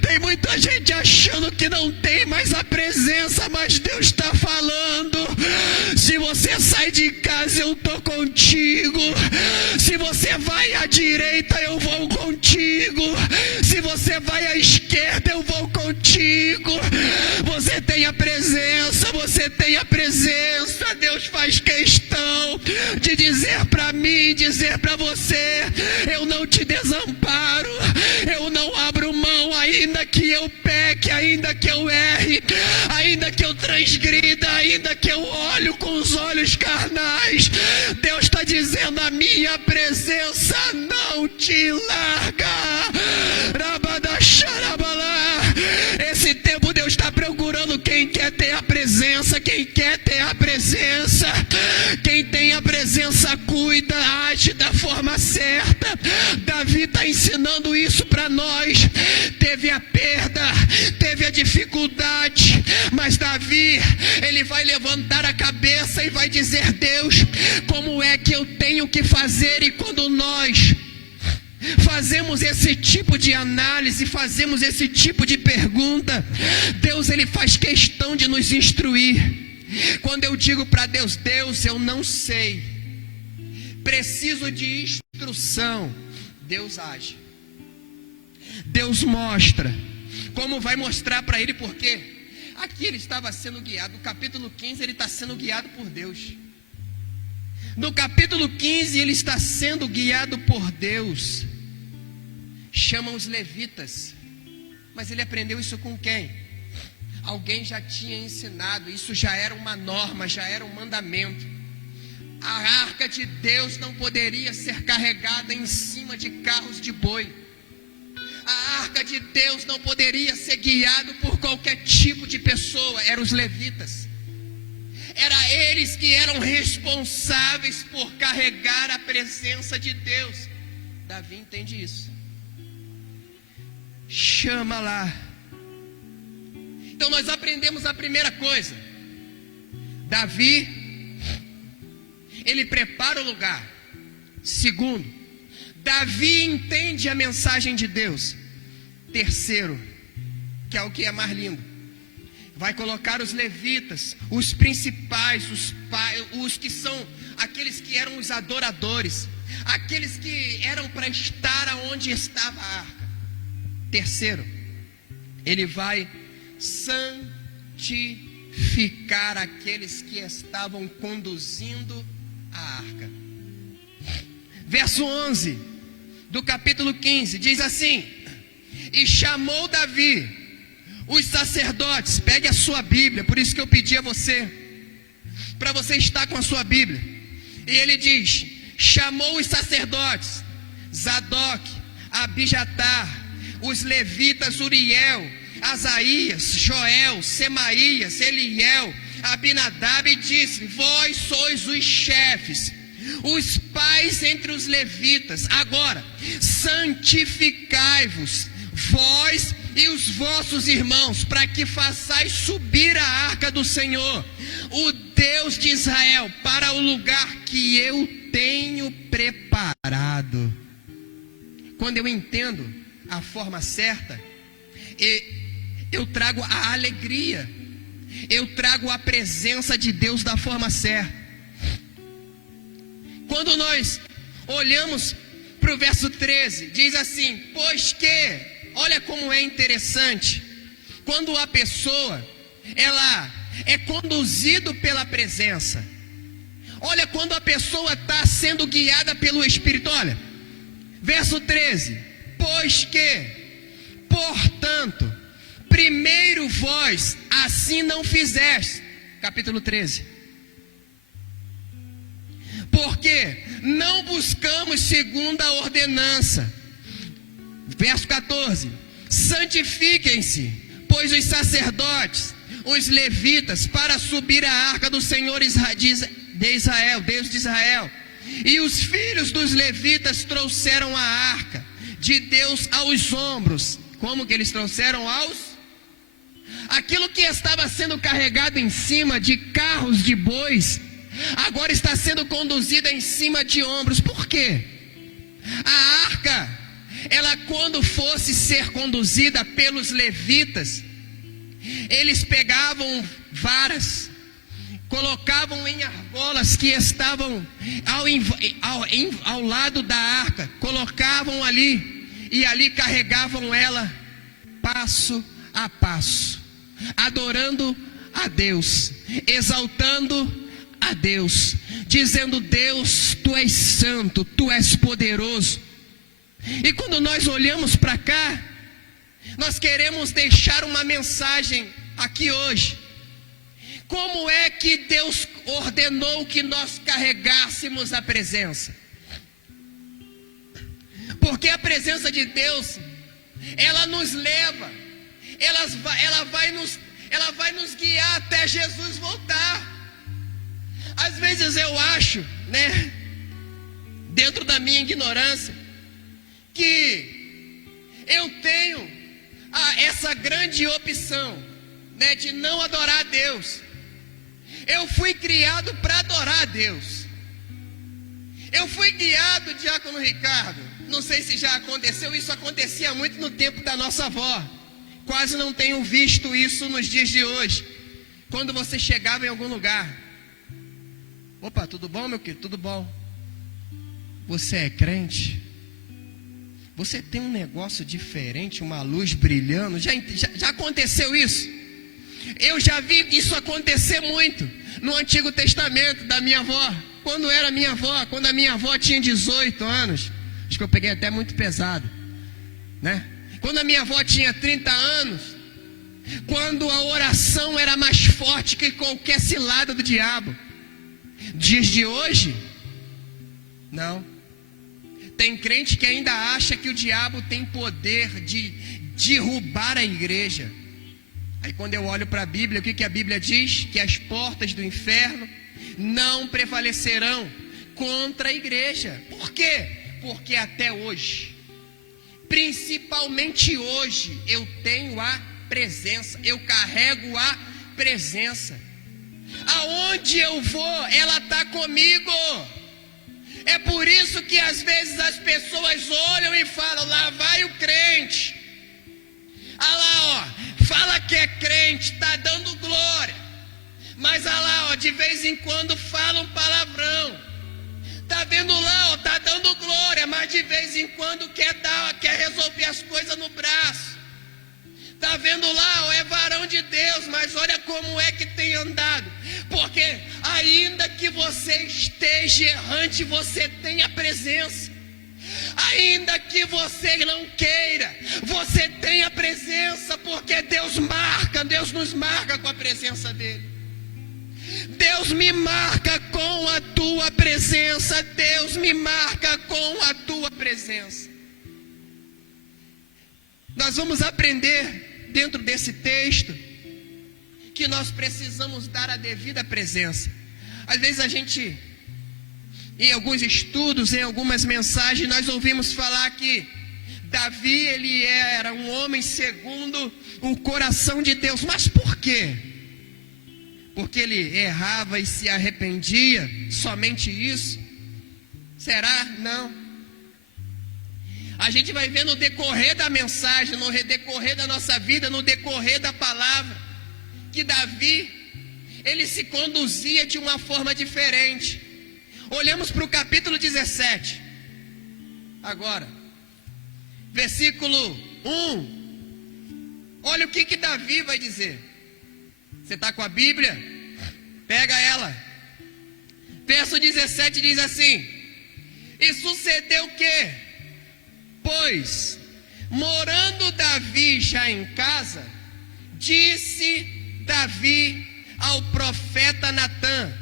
Tem muita gente achando que não tem mais a presença, mas Deus está falando: se você sai de casa, eu estou contigo. Se você vai à direita, eu vou contigo. Se você vai à esquerda, eu vou contigo. Você tem a presença, você tem a presença. Deus faz questão de dizer para mim, dizer para você: eu não te desamparo, eu não abro mão, ainda que eu peque, ainda que eu erre, ainda que eu transgrida, ainda que eu olho com os olhos carnais. Deus está dizendo: a minha presença não te larga. Esse tempo Deus está procurando quem quer ter a presença, quem quer ter a presença. Quem tem a presença cuida, age da forma certa. Davi está ensinando isso para nós. Teve a perda, teve a dificuldade, mas Davi, ele vai levantar a cabeça e vai dizer: Deus, como é que eu tenho que fazer? E quando nós fazemos esse tipo de análise, fazemos esse tipo de pergunta, Deus, ele faz questão de nos instruir. Quando eu digo para Deus: Deus, eu não sei, preciso de instrução, Deus age. Deus mostra, como vai mostrar para ele, porque aqui ele estava sendo guiado. No capítulo 15 ele está sendo guiado por Deus. No capítulo 15 ele está sendo guiado por Deus. Chamam os levitas, mas ele aprendeu isso com quem? Alguém já tinha ensinado, isso já era uma norma, já era um mandamento. A arca de Deus não poderia ser carregada em cima de carros de boi. A arca de Deus não poderia ser guiada por qualquer tipo de pessoa, eram os levitas. Era eles que eram responsáveis por carregar a presença de Deus. Davi entende isso. Chama lá. Então nós aprendemos a primeira coisa. Davi, ele prepara o lugar. Segundo, Davi entende a mensagem de Deus. Terceiro, que é o que é mais lindo, vai colocar os levitas, os principais, os que são aqueles que eram os adoradores, aqueles que eram para estar aonde estava a arca. Terceiro, ele vai santificar aqueles que estavam conduzindo a arca. Verso 11 do capítulo 15 diz assim: e chamou Davi os sacerdotes. Pegue a sua Bíblia, por isso que eu pedi a você, para você estar com a sua Bíblia. E ele diz: chamou os sacerdotes Zadok, Abijatar, os levitas Uriel, Asaías, Joel, Semaías, Eliel, Abinadab, e disse: vós sois os chefes, os pais entre os levitas. Agora, santificai-vos, vós e os vossos irmãos, para que façais subir a arca do Senhor, o Deus de Israel, para o lugar que eu tenho preparado. Quando eu entendo a forma certa, eu trago a alegria, eu trago a presença de Deus da forma certa. Quando nós olhamos para o verso 13, diz assim: pois que, olha como é interessante, quando a pessoa, ela é conduzido pela presença, olha quando a pessoa está sendo guiada pelo Espírito, olha, verso 13, pois que, portanto, primeiro vós assim não fizeste, capítulo 13, porque não buscamos segundo a ordenança. Verso 14, santifiquem-se, pois os sacerdotes, os levitas, para subir a arca do Senhor de Israel, Deus de Israel. E os filhos dos levitas trouxeram a arca de Deus aos ombros. Como que eles trouxeram aquilo que estava sendo carregado em cima de carros de bois, agora está sendo conduzida em cima de ombros. Por quê? A arca, ela quando fosse ser conduzida pelos levitas, eles pegavam varas, colocavam em argolas que estavam ao lado da arca, colocavam ali, e ali carregavam ela passo a passo, adorando a Deus, exaltando a Deus, dizendo: Deus, tu és santo, tu és poderoso. E quando nós olhamos para cá, nós queremos deixar uma mensagem aqui hoje. Como é que Deus ordenou que nós carregássemos a presença? Porque a presença de Deus, ela nos leva, ela vai nos guiar até Jesus voltar. Às vezes eu acho, dentro da minha ignorância, que eu tenho essa grande opção, de não adorar a Deus. Eu fui criado para adorar a Deus. Eu fui guiado, Diácono Ricardo, não sei se já aconteceu, isso acontecia muito no tempo da nossa avó. Quase não tenho visto isso nos dias de hoje. Quando você chegava em algum lugar: opa, tudo bom, meu querido? Tudo bom. Você é crente? Você tem um negócio diferente, uma luz brilhando. Já aconteceu isso? Eu já vi isso acontecer muito no Antigo Testamento da minha avó. Quando a minha avó tinha 18 anos, acho que eu peguei até muito pesado, Quando a minha avó tinha 30 anos, quando a oração era mais forte que qualquer cilada do diabo. Dias de hoje, não. Tem crente que ainda acha que o diabo tem poder de derrubar a igreja. Aí quando eu olho para a Bíblia, o que a Bíblia diz? Que as portas do inferno não prevalecerão contra a igreja. Por quê? Porque até hoje, principalmente hoje, eu tenho a presença, eu carrego a presença. Aonde eu vou, ela está comigo. É por isso que às vezes as pessoas olham e falam: lá vai o crente. Ah lá, fala que é crente, está dando glória. Mas ah lá, de vez em quando fala um palavrão. Tá vendo lá, tá dando glória, mas de vez em quando quer resolver as coisas no braço. Tá vendo lá, é varão de Deus, mas olha como é que tem andado. Porque ainda que você esteja errante, você tem a presença. Ainda que você não queira, você tem a presença, porque Deus nos marca com a presença dele. Deus me marca com a tua presença, Deus me marca com a tua presença. nós vamos aprender dentro desse texto que nós precisamos dar a devida presença. Às vezes a gente, em alguns estudos, em algumas mensagens, nós ouvimos falar que Davi, ele era um homem segundo o coração de Deus. Mas por quê? Porque ele errava e se arrependia? Somente isso? Será? Não. A gente vai ver no decorrer da mensagem, no decorrer da nossa vida, no decorrer da palavra, que Davi, ele se conduzia de uma forma diferente. Olhamos para o capítulo 17. Agora, versículo 1. Olha o que Davi vai dizer. Você está com a Bíblia? Pega ela. Verso 17 diz assim: e sucedeu que, pois, morando Davi já em casa, disse Davi ao profeta Natã: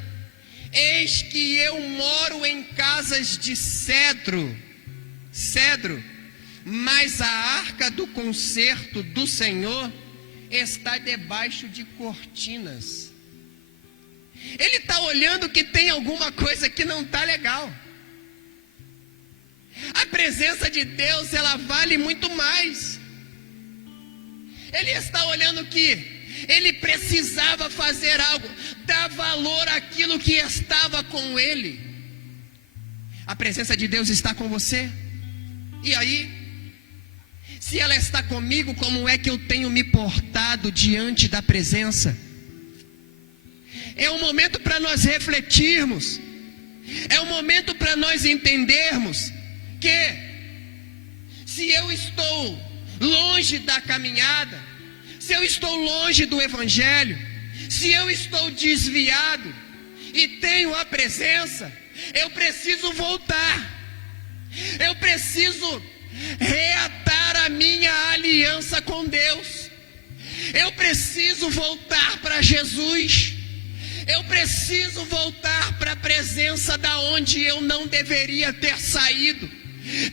eis que eu moro em casas de cedro, mas a arca do concerto do Senhor está debaixo de cortinas. Ele está olhando que tem alguma coisa que não está legal. A presença de Deus, ela vale muito mais. Ele está olhando que ele precisava fazer algo, dar valor àquilo que estava com ele. A presença de Deus está com você. E aí, se ela está comigo, como é que eu tenho me portado diante da presença? É um momento para nós refletirmos. É um momento para nós entendermos que se eu estou longe da caminhada, se eu estou longe do Evangelho, se eu estou desviado e tenho a presença, eu preciso voltar. Eu preciso reatar a minha aliança com Deus. Eu preciso voltar para Jesus. Eu preciso voltar para a presença da onde eu não deveria ter saído.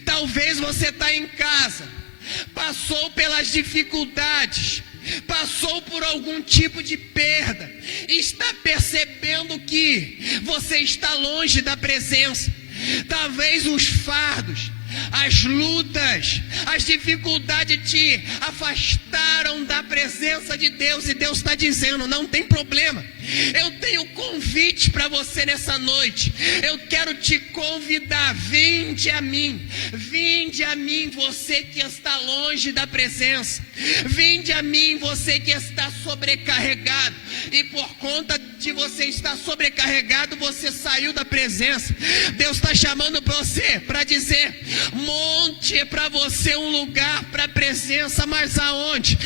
Talvez você está em casa, passou pelas dificuldades, passou por algum tipo de perda, e está percebendo que você está longe da presença. Talvez os fardos, as lutas, as dificuldades te afastaram da presença de Deus, e Deus está dizendo: não tem problema, eu tenho convite para você nessa noite. Eu quero te convidar, vinde a mim, você que está longe da presença, vinde a mim, você que está sobrecarregado, e por conta de você estar sobrecarregado, você saiu da presença. Deus está chamando para você, para dizer: monte para você um lugar para a presença. Mas aonde?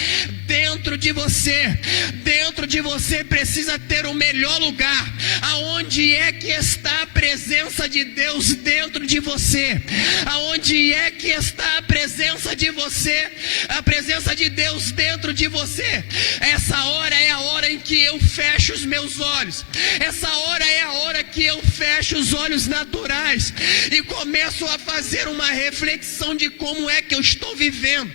Dentro de você. Dentro de você precisa ter o melhor lugar. Aonde é que está a presença de Deus dentro de você? Aonde é que está a presença de você? A presença de Deus dentro de você. Essa hora é a hora em que eu fecho os meus olhos. Essa hora é a hora que eu fecho os olhos naturais e começo a fazer uma reflexão de como é que eu estou vivendo.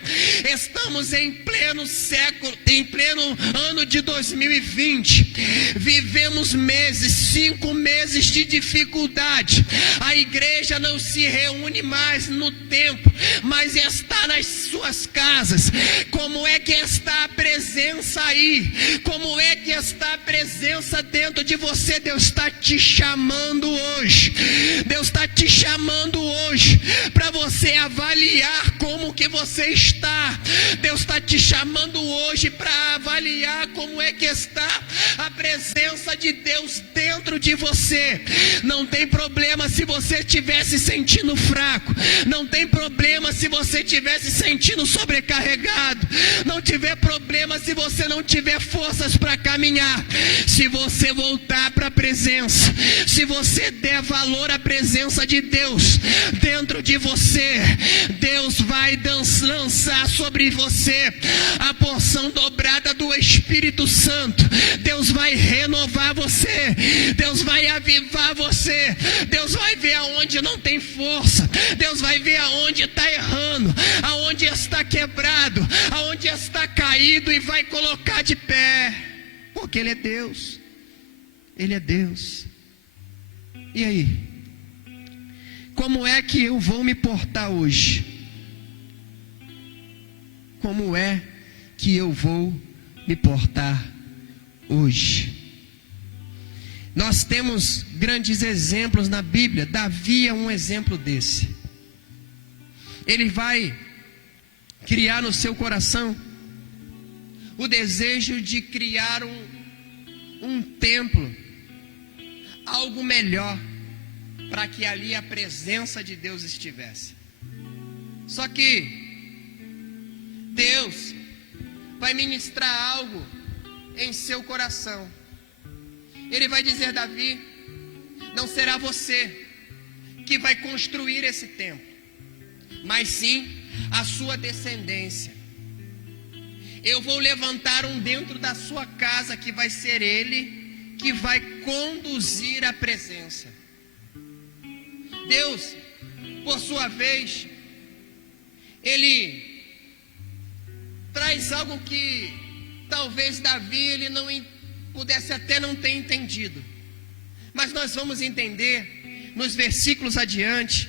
Estamos em pleno século, em pleno ano de 2020. Vivemos 5 meses de dificuldade. A igreja não se reúne mais no templo, mas está nas suas casas. Como é que está a presença aí? Como é que está a presença dentro de você? Deus está te chamando hoje. Deus está te chamando hoje para você avaliar como que você está. Deus está te chamando hoje para avaliar como é que está a presença de Deus dentro de você. Não tem problema se você estiver se sentindo fraco. Não tem problema se você estiver se sentindo sobrecarregado. Não tiver problema se você não tiver forças para caminhar. Se você voltar para a presença, se você der valor à presença de Deus dentro de você, Deus vai lançar sobre você a porção dobrada do Espírito Santo. Deus vai renovar você. Deus vai avivar você. Deus vai ver aonde não tem força. Deus vai ver aonde está errando, aonde está quebrado, caído e vai colocar de pé, porque Ele é Deus. Ele é Deus. E aí? Como é que eu vou me portar hoje? Como é que eu vou me portar hoje? Nós temos grandes exemplos na Bíblia. Davi é um exemplo desse. Ele vai criar no seu coração o desejo de criar um templo, algo melhor, para que ali a presença de Deus estivesse. Só que Deus vai ministrar algo em seu coração. Ele vai dizer: Davi, não será você que vai construir esse templo, mas sim a sua descendência. Eu vou levantar um dentro da sua casa, que vai ser ele que vai conduzir a presença. Deus, por sua vez, Ele traz algo que talvez Davi ele não pudesse até não ter entendido, mas nós vamos entender nos versículos adiante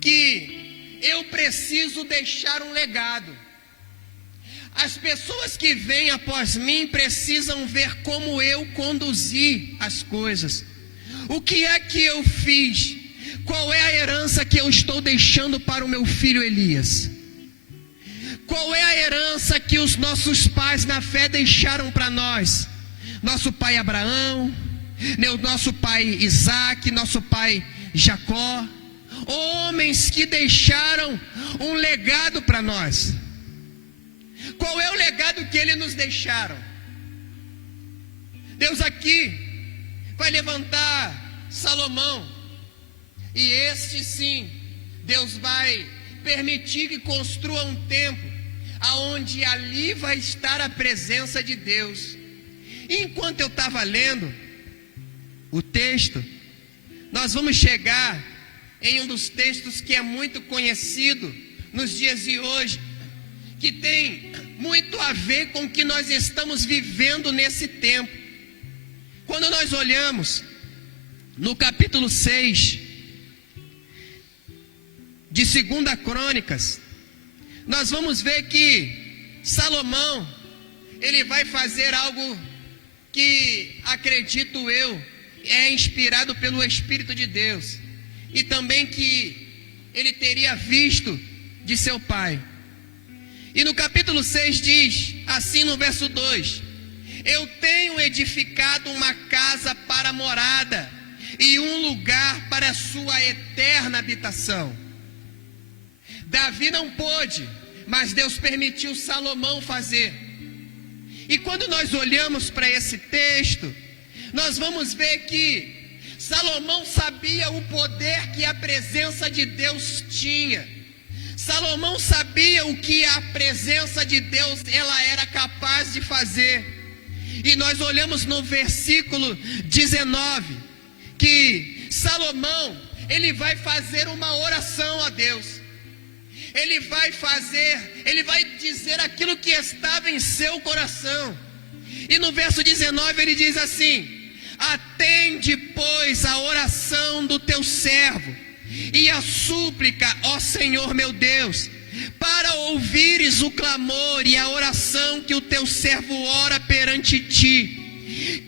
que eu preciso deixar um legado. As pessoas que vêm após mim precisam ver como eu conduzi as coisas. O que é que eu fiz? Qual é a herança que eu estou deixando para o meu filho Elias? Qual é a herança que os nossos pais na fé deixaram para nós? Nosso pai Abraão, nosso pai Isaac, nosso pai Jacó. Homens que deixaram um legado para nós. Qual é o legado que eles nos deixaram? Deus aqui vai levantar Salomão, e este sim, Deus vai permitir que construa um templo, aonde ali vai estar a presença de Deus. E enquanto eu estava lendo o texto, nós vamos chegar em um dos textos que é muito conhecido nos dias de hoje, que tem muito a ver com o que nós estamos vivendo nesse tempo. Quando nós olhamos no capítulo 6 de 2 Crônicas, nós vamos ver que Salomão, ele vai fazer algo que, acredito eu, é inspirado pelo Espírito de Deus, e também que ele teria visto de seu pai. E no capítulo 6 diz assim no verso 2: eu tenho edificado uma casa para morada e um lugar para a sua eterna habitação. Davi não pôde, mas Deus permitiu Salomão fazer. E quando nós olhamos para esse texto, nós vamos ver que Salomão sabia o poder que a presença de Deus tinha. Salomão sabia o que a presença de Deus ela era capaz de fazer. E nós olhamos no versículo 19 que Salomão, ele vai fazer uma oração a Deus. Ele vai dizer aquilo que estava em seu coração. E no verso 19 ele diz assim: atende, pois, a oração do teu servo e a súplica, ó Senhor meu Deus, para ouvires o clamor e a oração que o teu servo ora perante ti.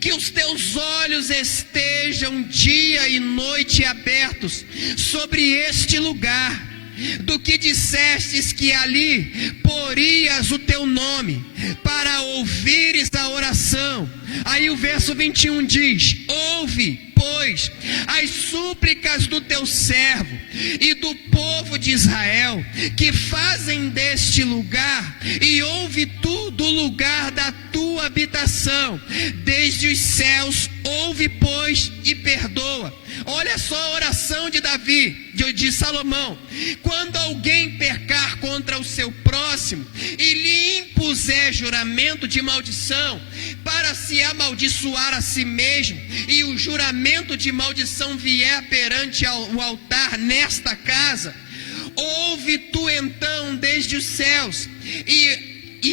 Que os teus olhos estejam dia e noite abertos sobre este lugar, do que dissestes que ali porias o teu nome, para ouvires a oração. Aí o verso 21 diz: ouve, pois, as súplicas do teu servo e do povo de Israel, que fazem deste lugar, e ouve tu do lugar da tua habitação, desde os céus, ouve, pois, e perdoa. Olha só a oração de Davi, de Salomão: quando alguém pecar contra o seu próximo e lhe impuser juramento de maldição, para se amaldiçoar a si mesmo, e o juramento de maldição vier perante o altar nesta casa, ouve tu então desde os céus,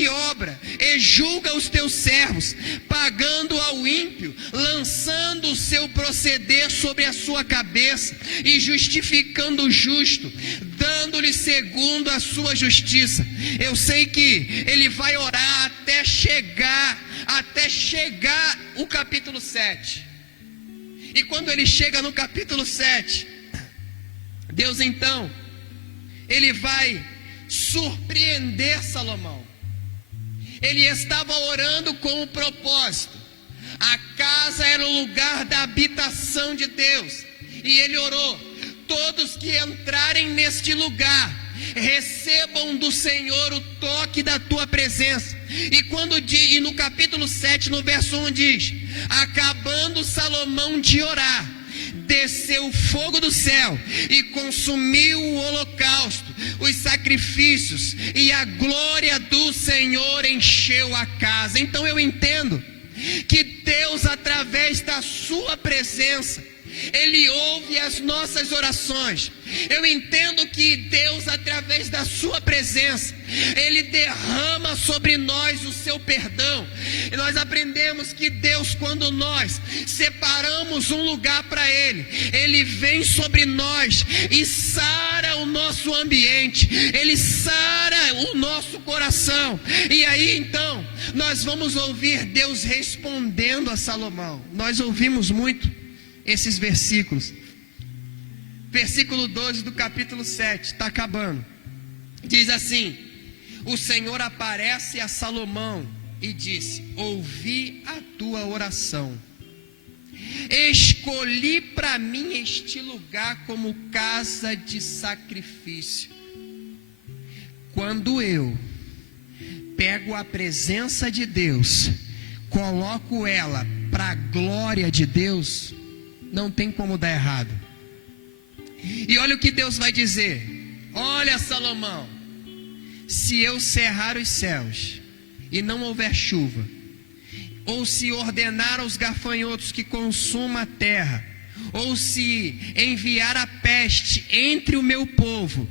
e obra, e julga os teus servos, pagando ao ímpio, lançando o seu proceder sobre a sua cabeça, e justificando o justo, dando-lhe segundo a sua justiça. Eu sei que ele vai orar até chegar o capítulo 7. E quando ele chega no capítulo 7, Deus então, ele vai surpreender Salomão. Ele estava orando com um propósito. A casa era o lugar da habitação de Deus. E ele orou: todos que entrarem neste lugar, recebam do Senhor o toque da tua presença. E no capítulo 7, no verso 1 diz: acabando Salomão de orar, desceu o fogo do céu e consumiu o holocausto, os sacrifícios, e a glória do Senhor encheu a casa. Então eu entendo que Deus, através da sua presença, Ele ouve as nossas orações. Eu entendo que Deus, através da sua presença, Ele derrama sobre nós o seu perdão. E nós aprendemos que Deus, quando nós separamos um lugar para Ele, Ele vem sobre nós e sara o nosso ambiente, Ele sara o nosso coração. E aí então, nós vamos ouvir Deus respondendo a Salomão. Nós ouvimos muito esses versículos. Versículo 12 do capítulo 7, está acabando. Diz assim: o Senhor aparece a Salomão e disse: ouvi a tua oração, escolhi para mim este lugar como casa de sacrifício. Quando eu pego a presença de Deus, coloco ela para a glória de Deus, não tem como dar errado. E olha o que Deus vai dizer: olha, Salomão, se eu cerrar os céus e não houver chuva, ou se ordenar aos gafanhotos que consumam a terra, ou se enviar a peste entre o meu povo,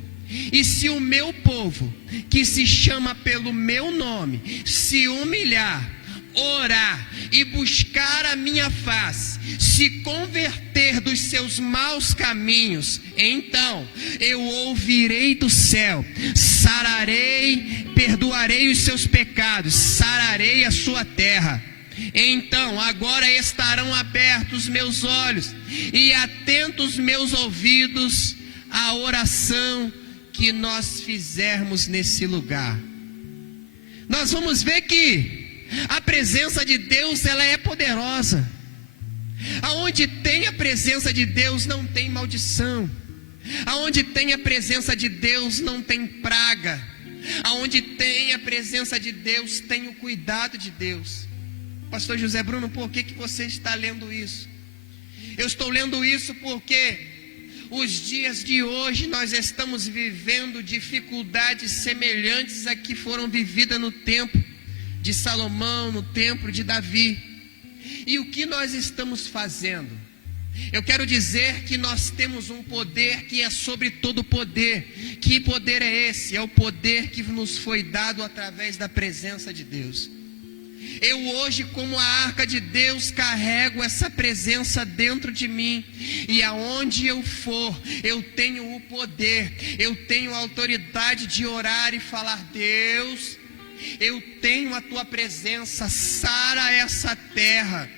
e se o meu povo, que se chama pelo meu nome, se humilhar, orar e buscar a minha face, se converter dos seus maus caminhos, então eu ouvirei do céu, sararei, perdoarei os seus pecados, sararei a sua terra. Então agora estarão abertos meus olhos e atentos meus ouvidos à oração que nós fizermos nesse lugar. Nós vamos ver que a presença de Deus, ela é poderosa. Aonde tem a presença de Deus não tem maldição. Aonde tem a presença de Deus não tem praga. Aonde tem a presença de Deus tem o cuidado de Deus. Pastor José Bruno, por que você está lendo isso? Eu estou lendo isso porque os dias de hoje nós estamos vivendo dificuldades semelhantes a que foram vividas no tempo de Salomão, no templo de Davi. E o que nós estamos fazendo? Eu quero dizer que nós temos um poder que é sobre todo poder. Que poder é esse? É o poder que nos foi dado através da presença de Deus. Eu hoje, como a arca de Deus, carrego essa presença dentro de mim. E aonde eu for, eu tenho o poder, eu tenho a autoridade de orar e falar: Deus, eu tenho a tua presença, sara essa terra.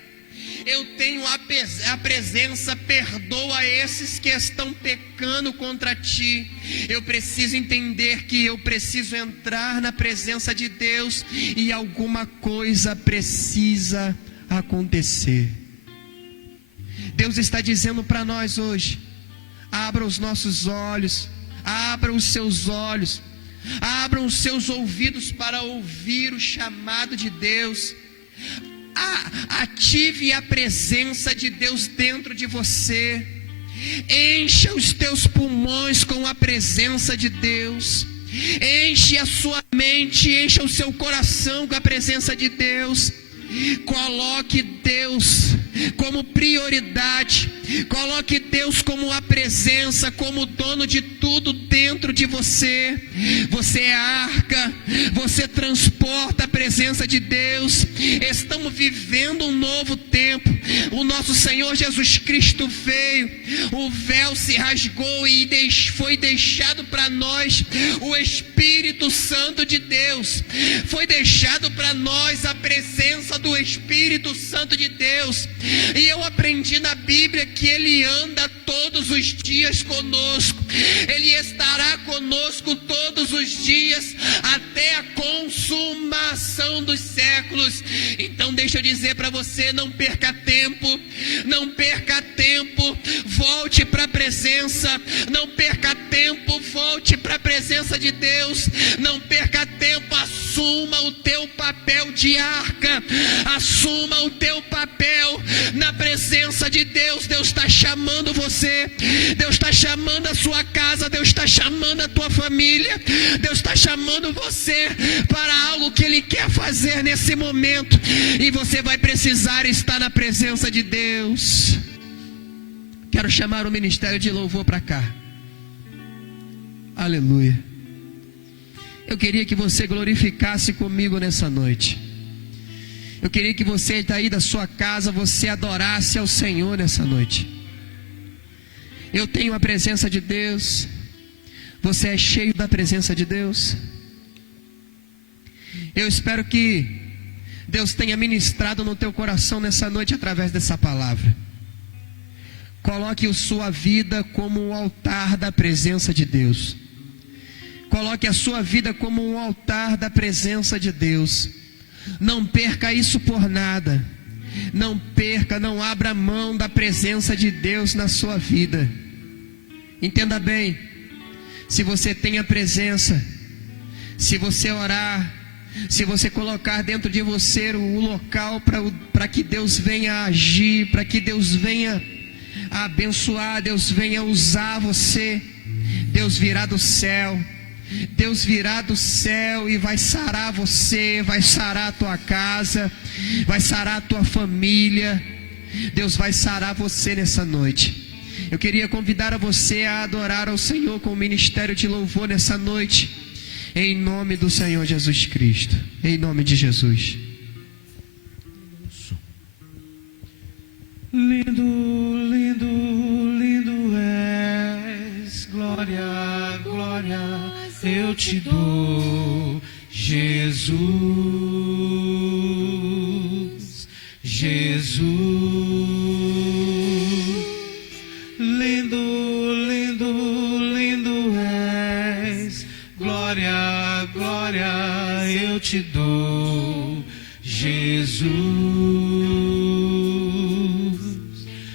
Eu tenho a presença, perdoa esses que estão pecando contra ti. Eu preciso entender que eu preciso entrar na presença de Deus e alguma coisa precisa acontecer. Deus está dizendo para nós hoje: abra os nossos olhos, abra os seus olhos, abram os seus ouvidos para ouvir o chamado de Deus. Ative a presença de Deus dentro de você. Encha os teus pulmões com a presença de Deus. Enche a sua mente, encha o seu coração com a presença de Deus. Coloque Deus como prioridade. Coloque Deus como a presença, como dono de tudo dentro dentro de você. Você é arca, você transporta a presença de Deus. Estamos vivendo um novo tempo. O nosso Senhor Jesus Cristo veio, o véu se rasgou e foi deixado para nós o Espírito Santo de Deus. Foi deixado para nós a presença do Espírito Santo de Deus. E eu aprendi na Bíblia que Ele anda todos os dias conosco. Ele estará conosco todos os dias até a consumação dos séculos. Então deixa eu dizer para você, não perca tempo, não perca tempo, volte para a presença, não perca tempo, volte para a presença de Deus, não perca tempo, assuma o teu papel de arca, assuma o teu papel na presença de Deus. Deus está chamando você, Deus está chamando a sua casa, Deus está chamando a tua família, Deus está chamando você para algo que Ele quer fazer nesse momento, e você vai precisar estar na presença de Deus. Quero chamar o ministério de louvor para cá. Aleluia. Eu queria que você glorificasse comigo nessa noite. Eu queria que você daí da sua casa, você adorasse ao Senhor nessa noite. Eu tenho a presença de Deus. Você é cheio da presença de Deus. Eu espero que Deus tenha ministrado no teu coração nessa noite através dessa palavra. Coloque a sua vida como um altar da presença de Deus. Coloque a sua vida como um altar da presença de Deus. Não perca isso por nada. Não perca, não abra mão da presença de Deus na sua vida. Entenda bem, se você tem a presença, se você orar, se você colocar dentro de você o local para que Deus venha agir, para que Deus venha abençoar, Deus venha usar você, Deus virá do céu. Deus virá do céu e vai sarar você, vai sarar a tua casa, vai sarar a tua família. Deus vai sarar você nessa noite. Eu queria convidar a você a adorar ao Senhor com o ministério de louvor nessa noite, em nome do Senhor Jesus Cristo, em nome de Jesus. Lindo, lindo, lindo és, glória, glória eu te dou, Jesus, Jesus. Lindo, lindo, lindo és, glória, glória eu te dou, Jesus,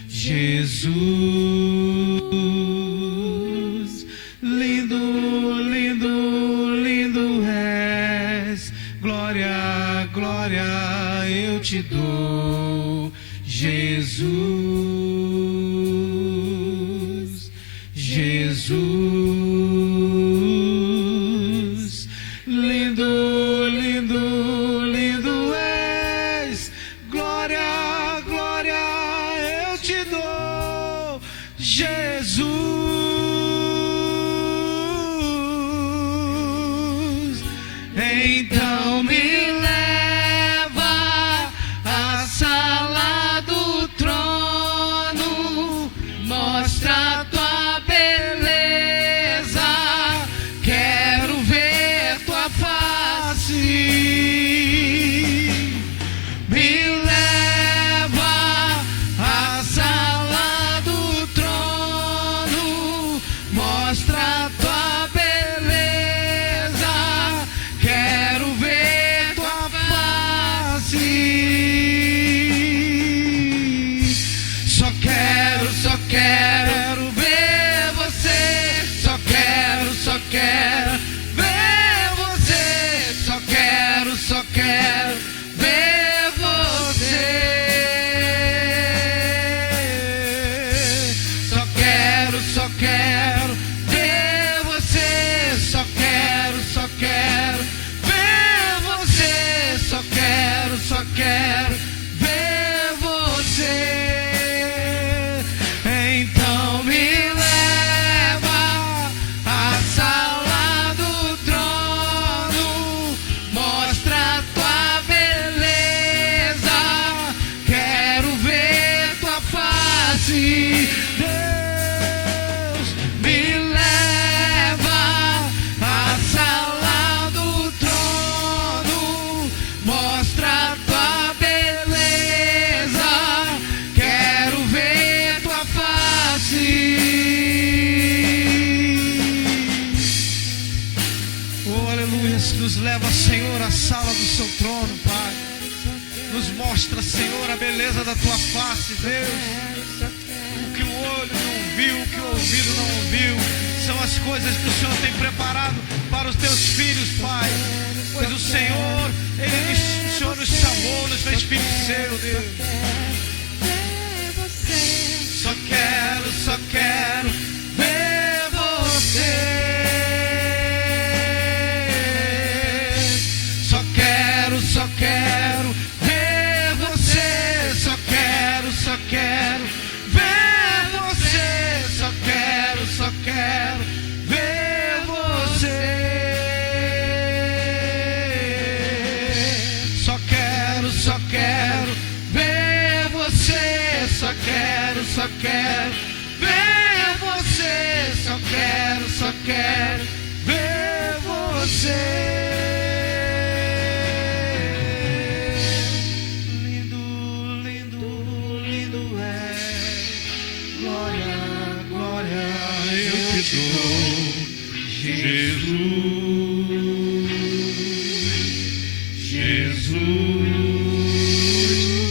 Jesus. Lindo, lindo, lindo és, glória, glória eu te dou, Jesus, Jesus. Lindo, lindo, lindo és, glória, glória eu te dou, Jesus. Então me leva à sala do trono, mostra a tua beleza, quero ver tua face. Me leva à sala do trono, mostra a tua beleza, quero ver tua face. Só quero ver você. Só quero ver você. Só quero ver você. Só quero ver você. Só quero ver você. Só quero ver você. Então me leva à sala beleza da tua face, Deus. O que o olho não viu, o que o ouvido não ouviu, são as coisas que o Senhor tem preparado para os teus filhos, Pai. Pois o Senhor, o Senhor nos chamou, nos fez filhos seu, Deus. Só quero ver você. Só quero ver você. Só quero ver você. Só quero ver você. Só quero ver você. Só quero ver você. Só quero ver você. Jesus,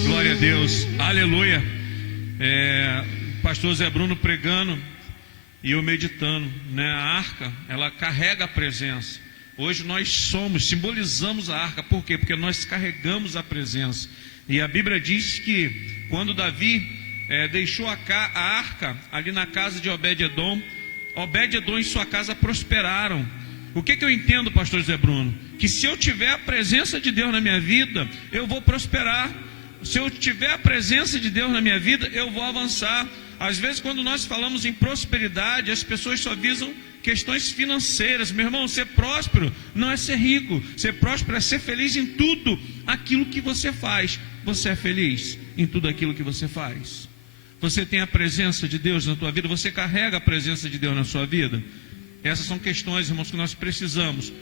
glória a Deus, aleluia. O pastor Zé Bruno pregando e eu meditando, né? A arca, ela carrega a presença. Hoje nós simbolizamos a arca, por quê? Porque nós carregamos a presença. E a Bíblia diz que quando Davi deixou a arca ali na casa de Obed-edom, Obed-edom e sua casa prosperaram. O que eu entendo, pastor Zé Bruno? Que se eu tiver a presença de Deus na minha vida, eu vou prosperar. Se eu tiver a presença de Deus na minha vida, eu vou avançar. Às vezes, quando nós falamos em prosperidade, as pessoas só visam questões financeiras. Meu irmão, ser próspero não é ser rico. Ser próspero é ser feliz em tudo aquilo que você faz. Você é feliz em tudo aquilo que você faz? Você tem a presença de Deus na tua vida? Você carrega a presença de Deus na sua vida? Essas são questões, irmãos, que nós precisamos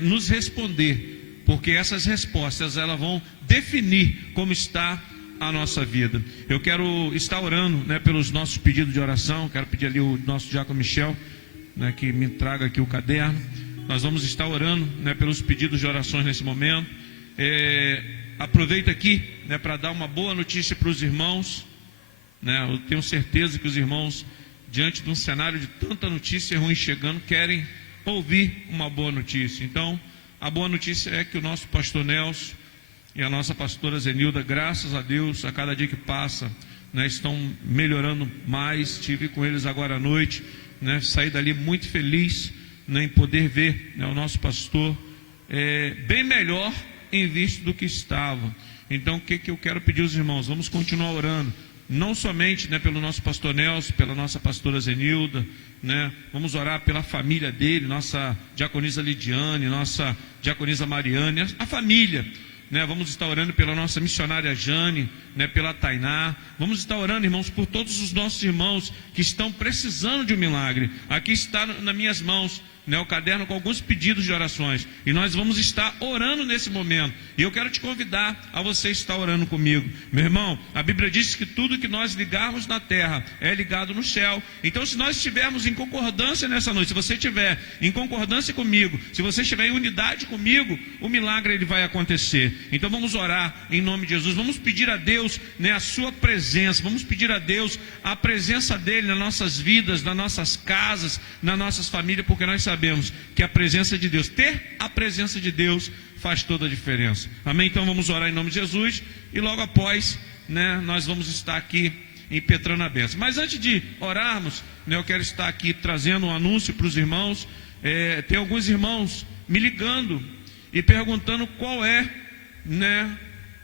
nos responder, porque essas respostas elas vão definir como está a nossa vida. Eu quero estar orando, né, pelos nossos pedidos de oração. Quero pedir ali o nosso diácono Michel, né, que me traga aqui o caderno. Nós vamos estar orando, né, pelos pedidos de orações nesse momento. Aproveito aqui, né, para dar uma boa notícia para os irmãos, né. Eu tenho certeza que os irmãos, diante de um cenário de tanta notícia ruim chegando, querem ouvir uma boa notícia. Então, a boa notícia é que o nosso pastor Nelson e a nossa pastora Zenilda, graças a Deus, a cada dia que passa, né, estão melhorando mais. Estive com eles agora à noite, né, saí dali muito feliz, né, em poder ver, né, o nosso pastor bem melhor em vista do que estava. Então, o que eu quero pedir aos irmãos? Vamos continuar orando. Não somente, né, pelo nosso pastor Nelson, pela nossa pastora Zenilda, né? Vamos orar pela família dele, nossa diaconisa Lidiane, nossa diaconisa Mariane, a família, né? Vamos estar orando pela nossa missionária Jane, né, pela Tainá. Vamos estar orando, irmãos, por todos os nossos irmãos que estão precisando de um milagre. Aqui está nas minhas mãos, né, o caderno com alguns pedidos de orações, e nós vamos estar orando nesse momento. E eu quero te convidar a você estar orando comigo. Meu irmão, a Bíblia diz que tudo que nós ligarmos na terra é ligado no céu. Então, se nós estivermos em concordância nessa noite, se você estiver em concordância comigo, se você estiver em unidade comigo, o milagre ele vai acontecer. Então vamos orar em nome de Jesus. Vamos pedir a Deus, né, a sua presença. Vamos pedir a Deus a presença dele nas nossas vidas, nas nossas casas, nas nossas famílias, porque nós sabemos que a presença de Deus, ter a presença de Deus faz toda a diferença. Amém? Então vamos orar em nome de Jesus e logo após, né, nós vamos estar aqui impetrando a bênção. Mas antes de orarmos, né, eu quero estar aqui trazendo um anúncio para os irmãos. Tem alguns irmãos me ligando e perguntando qual é, né,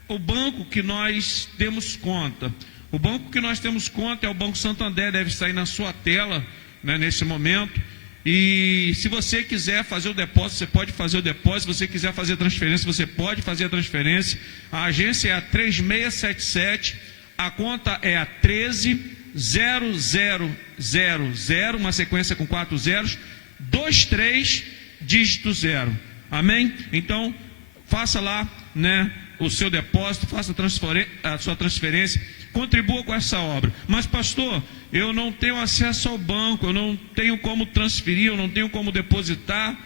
o banco que nós temos conta. O banco que nós temos conta é o Banco Santander, deve sair na sua tela, né, nesse momento. E se você quiser fazer o depósito, você pode fazer o depósito. Se você quiser fazer a transferência, você pode fazer a transferência. A agência é a 3677, a conta é a 130000, uma sequência com 4 zeros, 23 dígito 0. Amém? Então, faça lá, né, o seu depósito, faça a sua transferência, contribua com essa obra. Mas pastor, eu não tenho acesso ao banco, eu não tenho como transferir, eu não tenho como depositar.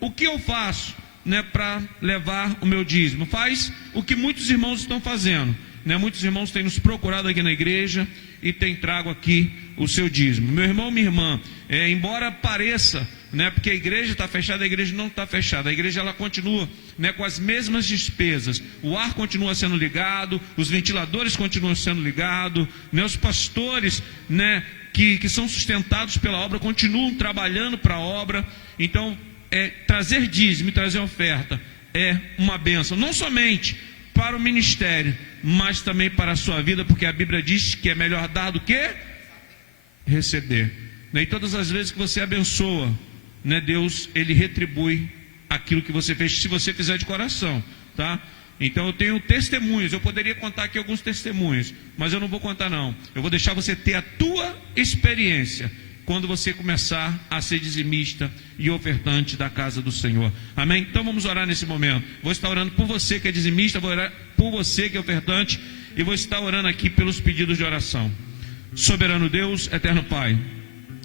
O que eu faço, né, para levar o meu dízimo? Faz o que muitos irmãos estão fazendo. né? Muitos irmãos têm nos procurado aqui na igreja e têm trago aqui o seu dízimo. Meu irmão, minha irmã, embora pareça, né, porque a igreja está fechada, a igreja não está fechada. A igreja ela continua, né, com as mesmas despesas. O ar continua sendo ligado, os ventiladores continuam sendo ligados, né, os pastores, né, que são sustentados pela obra continuam trabalhando para a obra. Então, trazer dízimo e trazer oferta é uma bênção, não somente para o ministério, mas também para a sua vida, porque a Bíblia diz que é melhor dar do que receber, né? E todas as vezes que você abençoa, né, Deus, Ele retribui aquilo que você fez, se você fizer de coração, tá? Então eu tenho testemunhos, eu poderia contar aqui alguns testemunhos, mas eu não vou contar não. Eu vou deixar você ter a tua experiência quando você começar a ser dizimista e ofertante da casa do Senhor. Amém? Então vamos orar nesse momento. Vou estar orando por você que é dizimista, vou orar por você que é ofertante, e vou estar orando aqui pelos pedidos de oração. Soberano Deus, eterno Pai,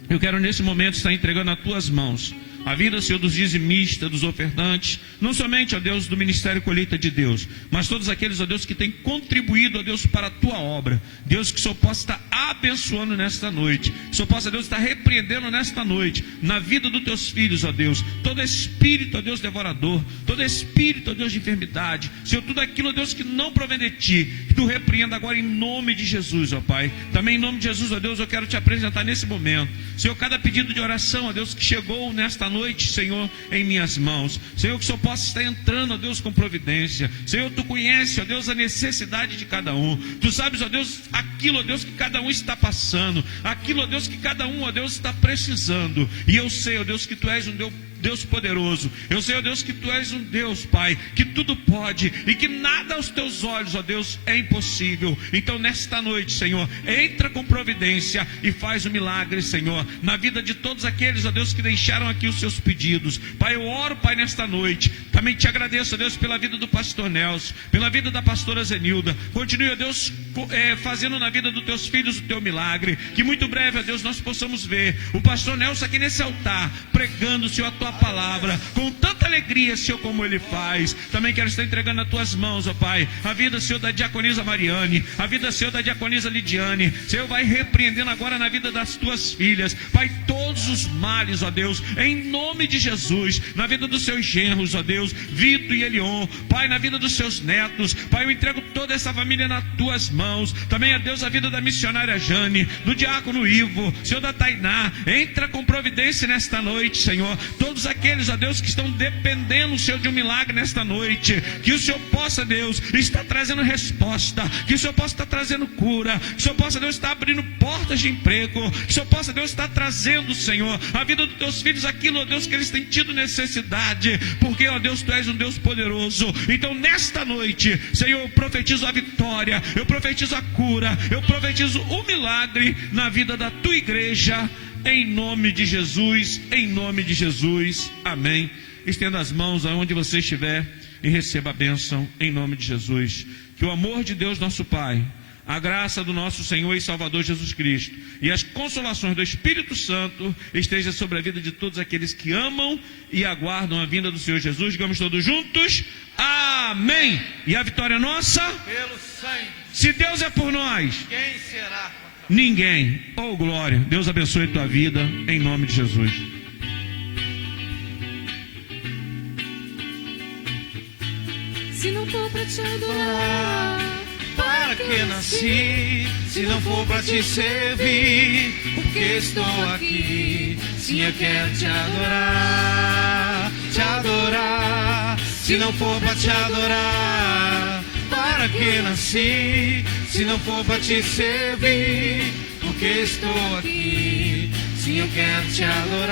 eu quero nesse momento estar entregando nas tuas mãos a vida, Senhor, dos dizimistas, dos ofertantes, não somente, ó Deus, do Ministério Colheita de Deus, mas todos aqueles, ó Deus, que têm contribuído, ó Deus, para a tua obra. Deus, que o Senhor possa estar abençoando nesta noite, que o Senhor possa, Deus, estar repreendendo nesta noite, na vida dos teus filhos, ó Deus, todo espírito, ó Deus, devorador, todo espírito, ó Deus, de enfermidade, Senhor, tudo aquilo, ó Deus, que não provém de ti, que tu repreenda agora em nome de Jesus, ó Pai. Também em nome de Jesus, ó Deus, eu quero te apresentar nesse momento, Senhor, cada pedido de oração, ó Deus, que chegou nesta noite, Senhor, em minhas mãos. Senhor, que o Senhor possa estar entrando, ó Deus, com providência. Senhor, tu conheces, ó Deus, a necessidade de cada um. Tu sabes, ó Deus, aquilo, ó Deus, que cada um está passando, aquilo, ó Deus, que cada um, ó Deus, está precisando. E eu sei, ó Deus, que tu és um Deus poderoso. Eu sei, ó Deus, que tu és um Deus, Pai, que tudo pode e que nada aos teus olhos, ó Deus, é impossível. Então nesta noite, Senhor, entra com providência e faz o milagre, Senhor, na vida de todos aqueles, ó Deus, que deixaram aqui os seus pedidos. Pai, eu oro, Pai, nesta noite. Também te agradeço, ó Deus, pela vida do pastor Nelson, pela vida da pastora Zenilda. Continue, ó Deus, fazendo na vida dos teus filhos o teu milagre, que muito breve, ó Deus, nós possamos ver o pastor Nelson aqui nesse altar, pregando, Senhor, a tua palavra, com tanta alegria, Senhor, como ele faz. Também quero estar entregando nas tuas mãos, ó Pai, a vida, Senhor, da diaconisa Mariane, a vida, Senhor, da diaconisa Lidiane. Senhor, vai repreendendo agora na vida das tuas filhas, Pai, todos os males, ó Deus, em nome de Jesus, na vida dos seus genros, ó Deus, Vitor e Elion, Pai, na vida dos seus netos. Pai, eu entrego toda essa família nas tuas mãos. Também, ó Deus, a vida da missionária Jane, do diácono Ivo, Senhor, da Tainá. Entra com providência nesta noite, Senhor. Todos aqueles, ó Deus, que estão dependendo, Senhor, de um milagre nesta noite, que o Senhor possa, Deus, estar trazendo resposta, que o Senhor possa estar trazendo cura, que o Senhor possa, Deus, estar abrindo portas de emprego, que o Senhor possa, Deus, estar trazendo, Senhor, a vida dos teus filhos, aquilo, ó Deus, que eles têm tido necessidade, porque, ó Deus, tu és um Deus poderoso. Então nesta noite, Senhor, eu profetizo a vitória, eu profetizo a cura, eu profetizo o milagre na vida da tua igreja, em nome de Jesus, em nome de Jesus, amém. Estenda as mãos aonde você estiver e receba a bênção em nome de Jesus. Que o amor de Deus nosso Pai, a graça do nosso Senhor e Salvador Jesus Cristo e as consolações do Espírito Santo esteja sobre a vida de todos aqueles que amam e aguardam a vinda do Senhor Jesus. Digamos todos juntos, amém. E a vitória é nossa? Pelo sangue. Se Deus é por nós, Quem será? ninguém. Oh glória, Deus abençoe a tua vida em nome de Jesus. Se não for pra te adorar, Para que nasci? Se não for para te servir, porque estou aqui. Sim, eu quero te adorar, te adorar. Se não for para te adorar, para que nasci? Se não for para te servir, porque estou aqui. Sim, eu quero te adorar.